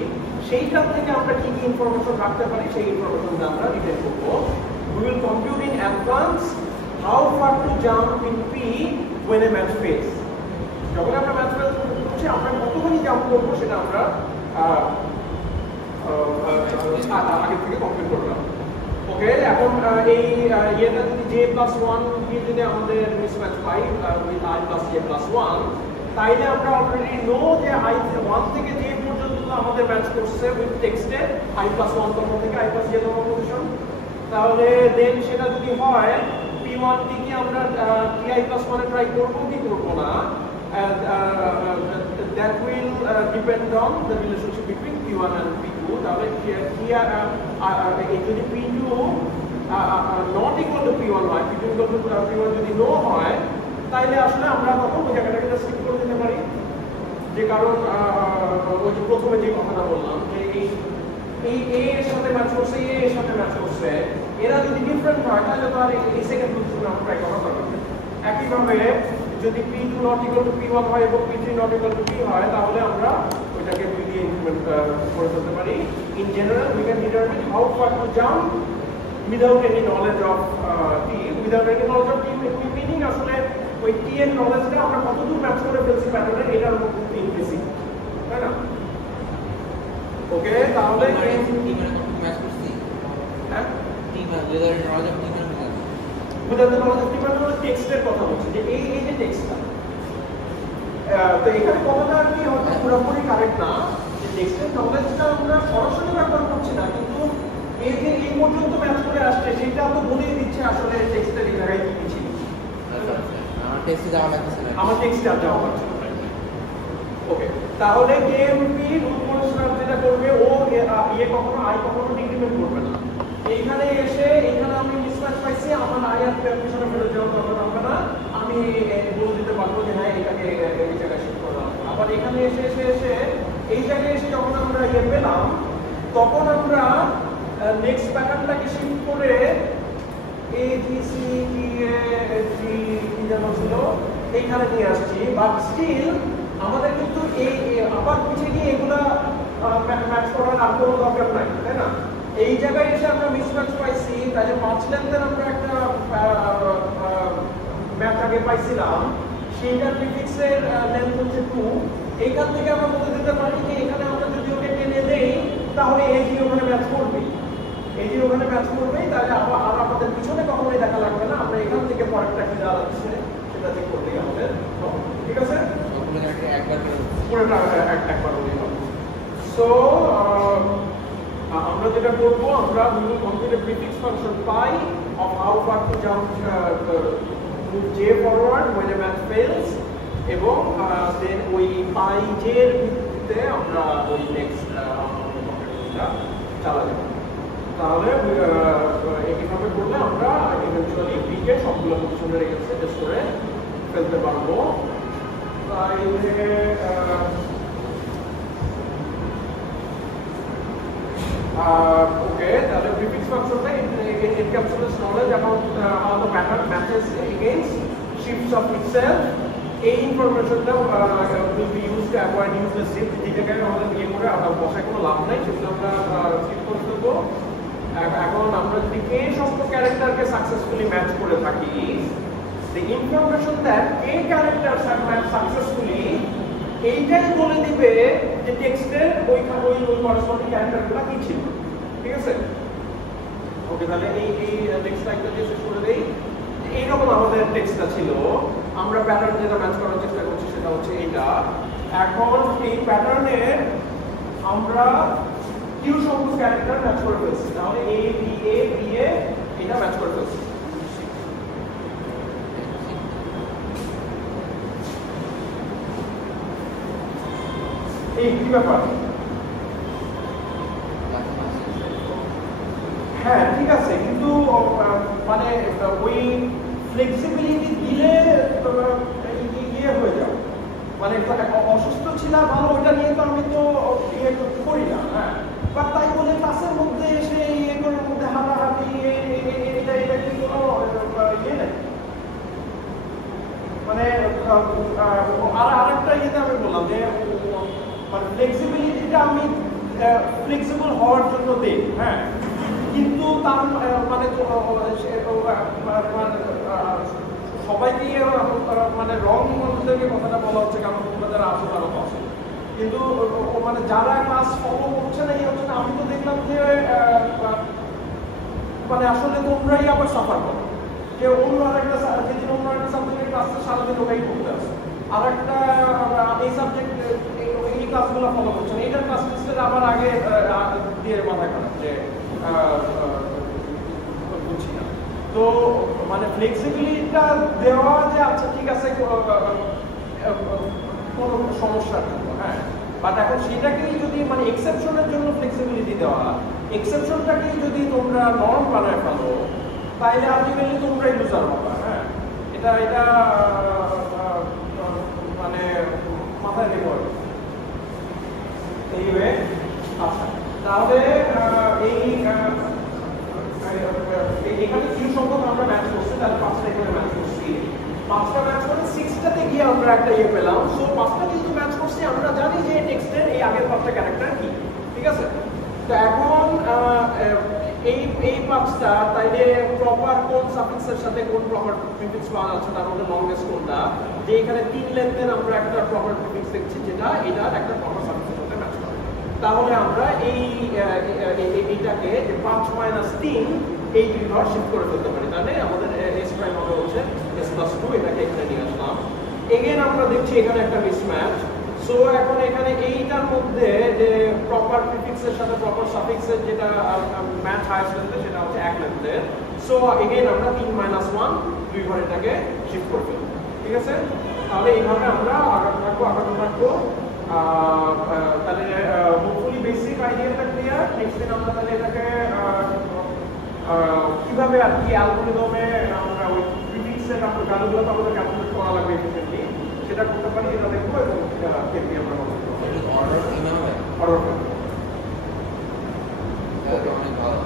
সেইটার থেকে আমরা কি কি ইনফরমেশন রাখতে পারি সেই ইনফরমেশনটা আমরা রিটেন করব। we will compute in advance how far to jump in P when a match fails। যখন আমরা ম্যাচ ফেল করছি আমরা কতখানি জাম্প করবো সেটা আমরা আগে থেকে কম্পিউট করলাম। ওকে, এখন এই ইয়েটা যদি j+1 দিয়ে যদি আমাদের mismatch pi with i + j+1, তাইলে আমরা অলরেডি নো যে i1 থেকে j পর্যন্ত আমাদের ম্যাচ করছে উইথ টেক্সটে i+1 তম থেকে i+j তম পজিশন। তাহলে দেন সেটা যদি হয় P1 কি আমরা Ti+1 ট্রাই করব কি করব না, that will depend on the relationship between P1 and P2. তাহলে যদি P2 not equal to P1 হয়, P2 equal to P1 যদি no হয়, তাইলে আসলে আমরা তখন ওই জায়গাটাকে স্কিপ করে দিতে পারি। যে কারণ ওই যে প্রথমে যে কথাটা বললাম যে এই A এর সাথে ম্যাচ করছে, A এর সাথে ম্যাচ করছে, এরা যদি ডিফারেন্ট হয় তাহলে তো আর এই সেকেন্ড পজিশনে আমরা ট্রাই করা দরকার নেই। একইভাবে যদি P2 not equal to P1 হয় এবং P3 not equal to P হয়, তাহলে আমরা ওইটাকে P দিয়ে ইনক্রিমেন্ট করে ফেলতে পারি। In general we can determine how far to jump without any knowledge of T, without any knowledge of T meaning আসলে ওই T এর নলেজটা আমরা কতদূর ম্যাচ করে ফেলছি প্যাটার্নে, এটার উপর ইনক্রিজিং, তাই না? ওকে, তাহলে ম্যাচ করছি। হ্যাঁ, without knowledge of T without the knowledge of T মানে হলো টেক্সটের কথা বলছি, যে এই যে টেক্সটটা, তো এখানে কথাটা আর কি হয়তো পুরোপুরি কারেক্ট না, যে টেক্সটের নলেজটা আমরা সরাসরি ব্যবহার করছি না, কিন্তু এই যে এই পর্যন্ত ম্যাচ করে আসছে সেটা তো বলেই দিচ্ছে আসলে টেক্সটের এই জায়গায় কি ছিল। আমার টেক্সটে যাওয়া লাগছে না, আমার টেক্সটে আর যাওয়া লাগছে না। ওকে, তাহলে KMP রুট কনস্ট্রাক্ট যেটা করবে, ও কখনো I কখনো ডিক্রিমেন্ট করবে না। এইখানে এসে এখানে আমি মিসম্যাচ পাইছি, আমার I আর পিছনে ফেরত যাওয়ার দরকার হবে না, আমি বলে দিতে পারবো যে হ্যাঁ এটাকে এই জায়গায় শিফট করা হবে। আবার এখানে এসে এই জায়গায় এসে যখন আমরা পেলাম, তখন আমরা নেক্সট প্যাটার্নটাকে শিফট করে A B C D E F G কি যেন ছিল এইখানে নিয়ে আসছি, বাট স্টিল আমাদের কিন্তু এই আবার পিছিয়ে গিয়ে এগুলা ম্যাচ করার আর কোনো দরকার নাই, তাই না? এই জায়গায় এসে আমরা মিসম্যাচ পাইছি, তাহলে 5 লেন্থের আমরা একটা ম্যাচ আগে পাইছিলাম, সেইটার প্রিফিক্সের লেন্থ হচ্ছে 2। এইখান থেকে আমরা বলে দিতে পারি যে এখানে আমরা যদি ওকে টেনে দেই তাহলে এই যে ওখানে ম্যাচ করবে, এই যে ওখানে ম্যাচ করবে, তাহলে আর আমাদের পিছনে কখনোই দেখা লাগবে না, আমরা এখান থেকে পরেরটা কি দাঁড়াচ্ছে সেটা চেক করতেই আমাদের হবে। ঠিক আছে, একবার হলেই হবে। সো আমরা যেটা করবো, আমরা complete prefix function pi of how far to jump move j forward when a match fails, এবং দেন ওই পাই j এর ভিত্তিতে আমরা ওই নেক্সট অপারেটরটা চালাতে পারি। তাহলে এইভাবে করলে আমরা ইভেন্চুয়ালি b কে সবগুলো পজিশনে রেখে সেট করে ফেলতে পারবো। তাইলে okay, the prefix function it encapsulates knowledge about how the pattern matches against shifts of itself. এই ইনফরমেশনটা will be used to avoid useless shift, যে জায়গায় আমাদের নিয়ে করে আবার বসায় কোনো লাভ নাই, সেগুলো আমরা স্কিপ করে দেবো। এখন আমরা যদি k সংখ্যক ক্যারেক্টারকে সাকসেসফুলি ম্যাচ করে থাকি, the information that k characters are matched successfully এইটাই বলে দিবে যে টেক্সটের ওই করেসপন্ডিং ক্যারেক্টারগুলো কি ছিল। ঠিক আছে, ওকে, তাহলে এই টেক্সট লাইনটা দিয়ে শেষ করে দেই। এইরকম আমাদের টেক্সটটা ছিল, আমরা প্যাটার্ন যেটা ম্যাচ করার চেষ্টা করছি সেটা হচ্ছে এইটা। এখন এই প্যাটার্নের আমরা কিউ সংখ্যক ক্যারেক্টার ম্যাচ করে ফেলছি, তাহলে A B A B A এটা ম্যাচ করে ফেলছি। এই কি ব্যাপার? হ্যাঁ ঠিক আছে, কিন্তু মানে ওই ফ্লেক্সিবিলিটি দিলে ইয়ে হয়ে যাও, মানে অসুস্থ ছিলাম ভালো, ওইটা নিয়ে তো আমি তো ইয়ে করি না, হ্যাঁ, বাট তাই বলে ক্লাসের মধ্যে এসে ইয়েগুলোর মধ্যে হাঁটাহাঁটি এটা কি কোনো ইয়ে নেই, মানে আরেকটা ইয়েতে আমি বললাম যে মানে ফ্লেক্সিবিলিটিটা আমি ফ্লেক্সিবল হওয়ার জন্য দেই, হ্যাঁ, কিন্তু তার মানে সবাইকে মানে রং মানুষদেরকে কথাটা বলা হচ্ছে, কারণ তোমরা যারা আসো তারা তো আসে, কিন্তু মানে যারা ক্লাস ফলো করছে না, এই হচ্ছে না, আমি তো দেখলাম যে মানে আসলে তোমরাই আবার সাফার করো, যে অন্য আরেকটা যেদিন অন্য আরেকটা সাবজেক্টের ক্লাসটা সারাদিন ওটাই করতে আসে, আর একটা এই সাবজেক্ট এই ক্লাসগুলো ফলো করছে না, এইটার ক্লাস টেস্টের আবার আগে দিয়ে মাথায় খারাপ যে বুঝছি না। তো মানে ফ্লেক্সিবিলিটিটা দেওয়া যে আচ্ছা ঠিক আছে কোনো সমস্যা নেই, হ্যাঁ, বাট এখন সেটাকেই যদি মানে এক্সেপশনের জন্য ফ্লেক্সিবিলিটি দেওয়া, এক্সেপশনটাকেই যদি তোমরা নর্ম বানায় ফেলো, তাইলে আলটিমেটলি তোমরাই লুজার হবে। হ্যাঁ, এটা এটা মানে মাথায় রেখে এইভাবে। আচ্ছা, তাহলে এখানে কিউ সংখ্যক আমরা ম্যাচ করছি, তাহলে 5টা এখানে ম্যাচ করছি, 5টা ম্যাচ করে 6টাতে গিয়ে আমরা একটা ইয়ে পেলাম। সো 5টা যেহেতু ম্যাচ করছি, আমরা জানি যে টেক্সটের এই আগের 5টা ক্যারেক্টার কি, ঠিক আছে। তো এখন এই 5টা তাইলে প্রপার কোন সাফিক্সের সাথে কোন প্রপার প্রিফিক্স পাওয়া যাচ্ছে, তার মধ্যে লংগেস্ট কোনটা, যে এখানে 3 লেন্থের আমরা একটা প্রপার প্রিফিক্স দেখছি যেটা এটার একটা প্রপার সাফিক্সের সাথে ম্যাচ করে। তাহলে আমরা এইটাকে যে 5 - 3 এই দুই ঘর শিফট করে ফেলতে পারি। তাহলে আমাদের s প্রাইম হবে হচ্ছে s+2, এটাকে এখানে নিয়ে আসলাম। এগেন আমরা দেখছি এখানে একটা মিসম্যাচ। সো এখন এখানে এইটার মধ্যে যে প্রপার প্রিফিক্সের সাথে প্রপার সাফিক্সের যেটা ম্যাচ হাইয়েস্ট লেন্থে সেটা হচ্ছে 1 লেন্থের। সো এগেন আমরা 3 - 1 দুই ঘর এটাকে শিফট করে ফেলব, ঠিক আছে। তাহলে এইভাবে আমরা আগাতে থাকবো। তাহলে হোপফুলি বেসিক আইডিয়াটা ক্লিয়ার। নেক্সট দিন আমরা তাহলে এটাকে কিভাবে আর কি অ্যালগরিদমে আমরা ওই প্রিফিক্সের আমরা ভ্যালুগুলো আমাদের ক্যালকুলেট করা লাগবে এফিশিয়েন্টলি, সেটা করতে পারি, এটা দেখবো এবং কেপি আমরা অর্ডার কিভাবে অর্ডার করব। অনেক ভালো।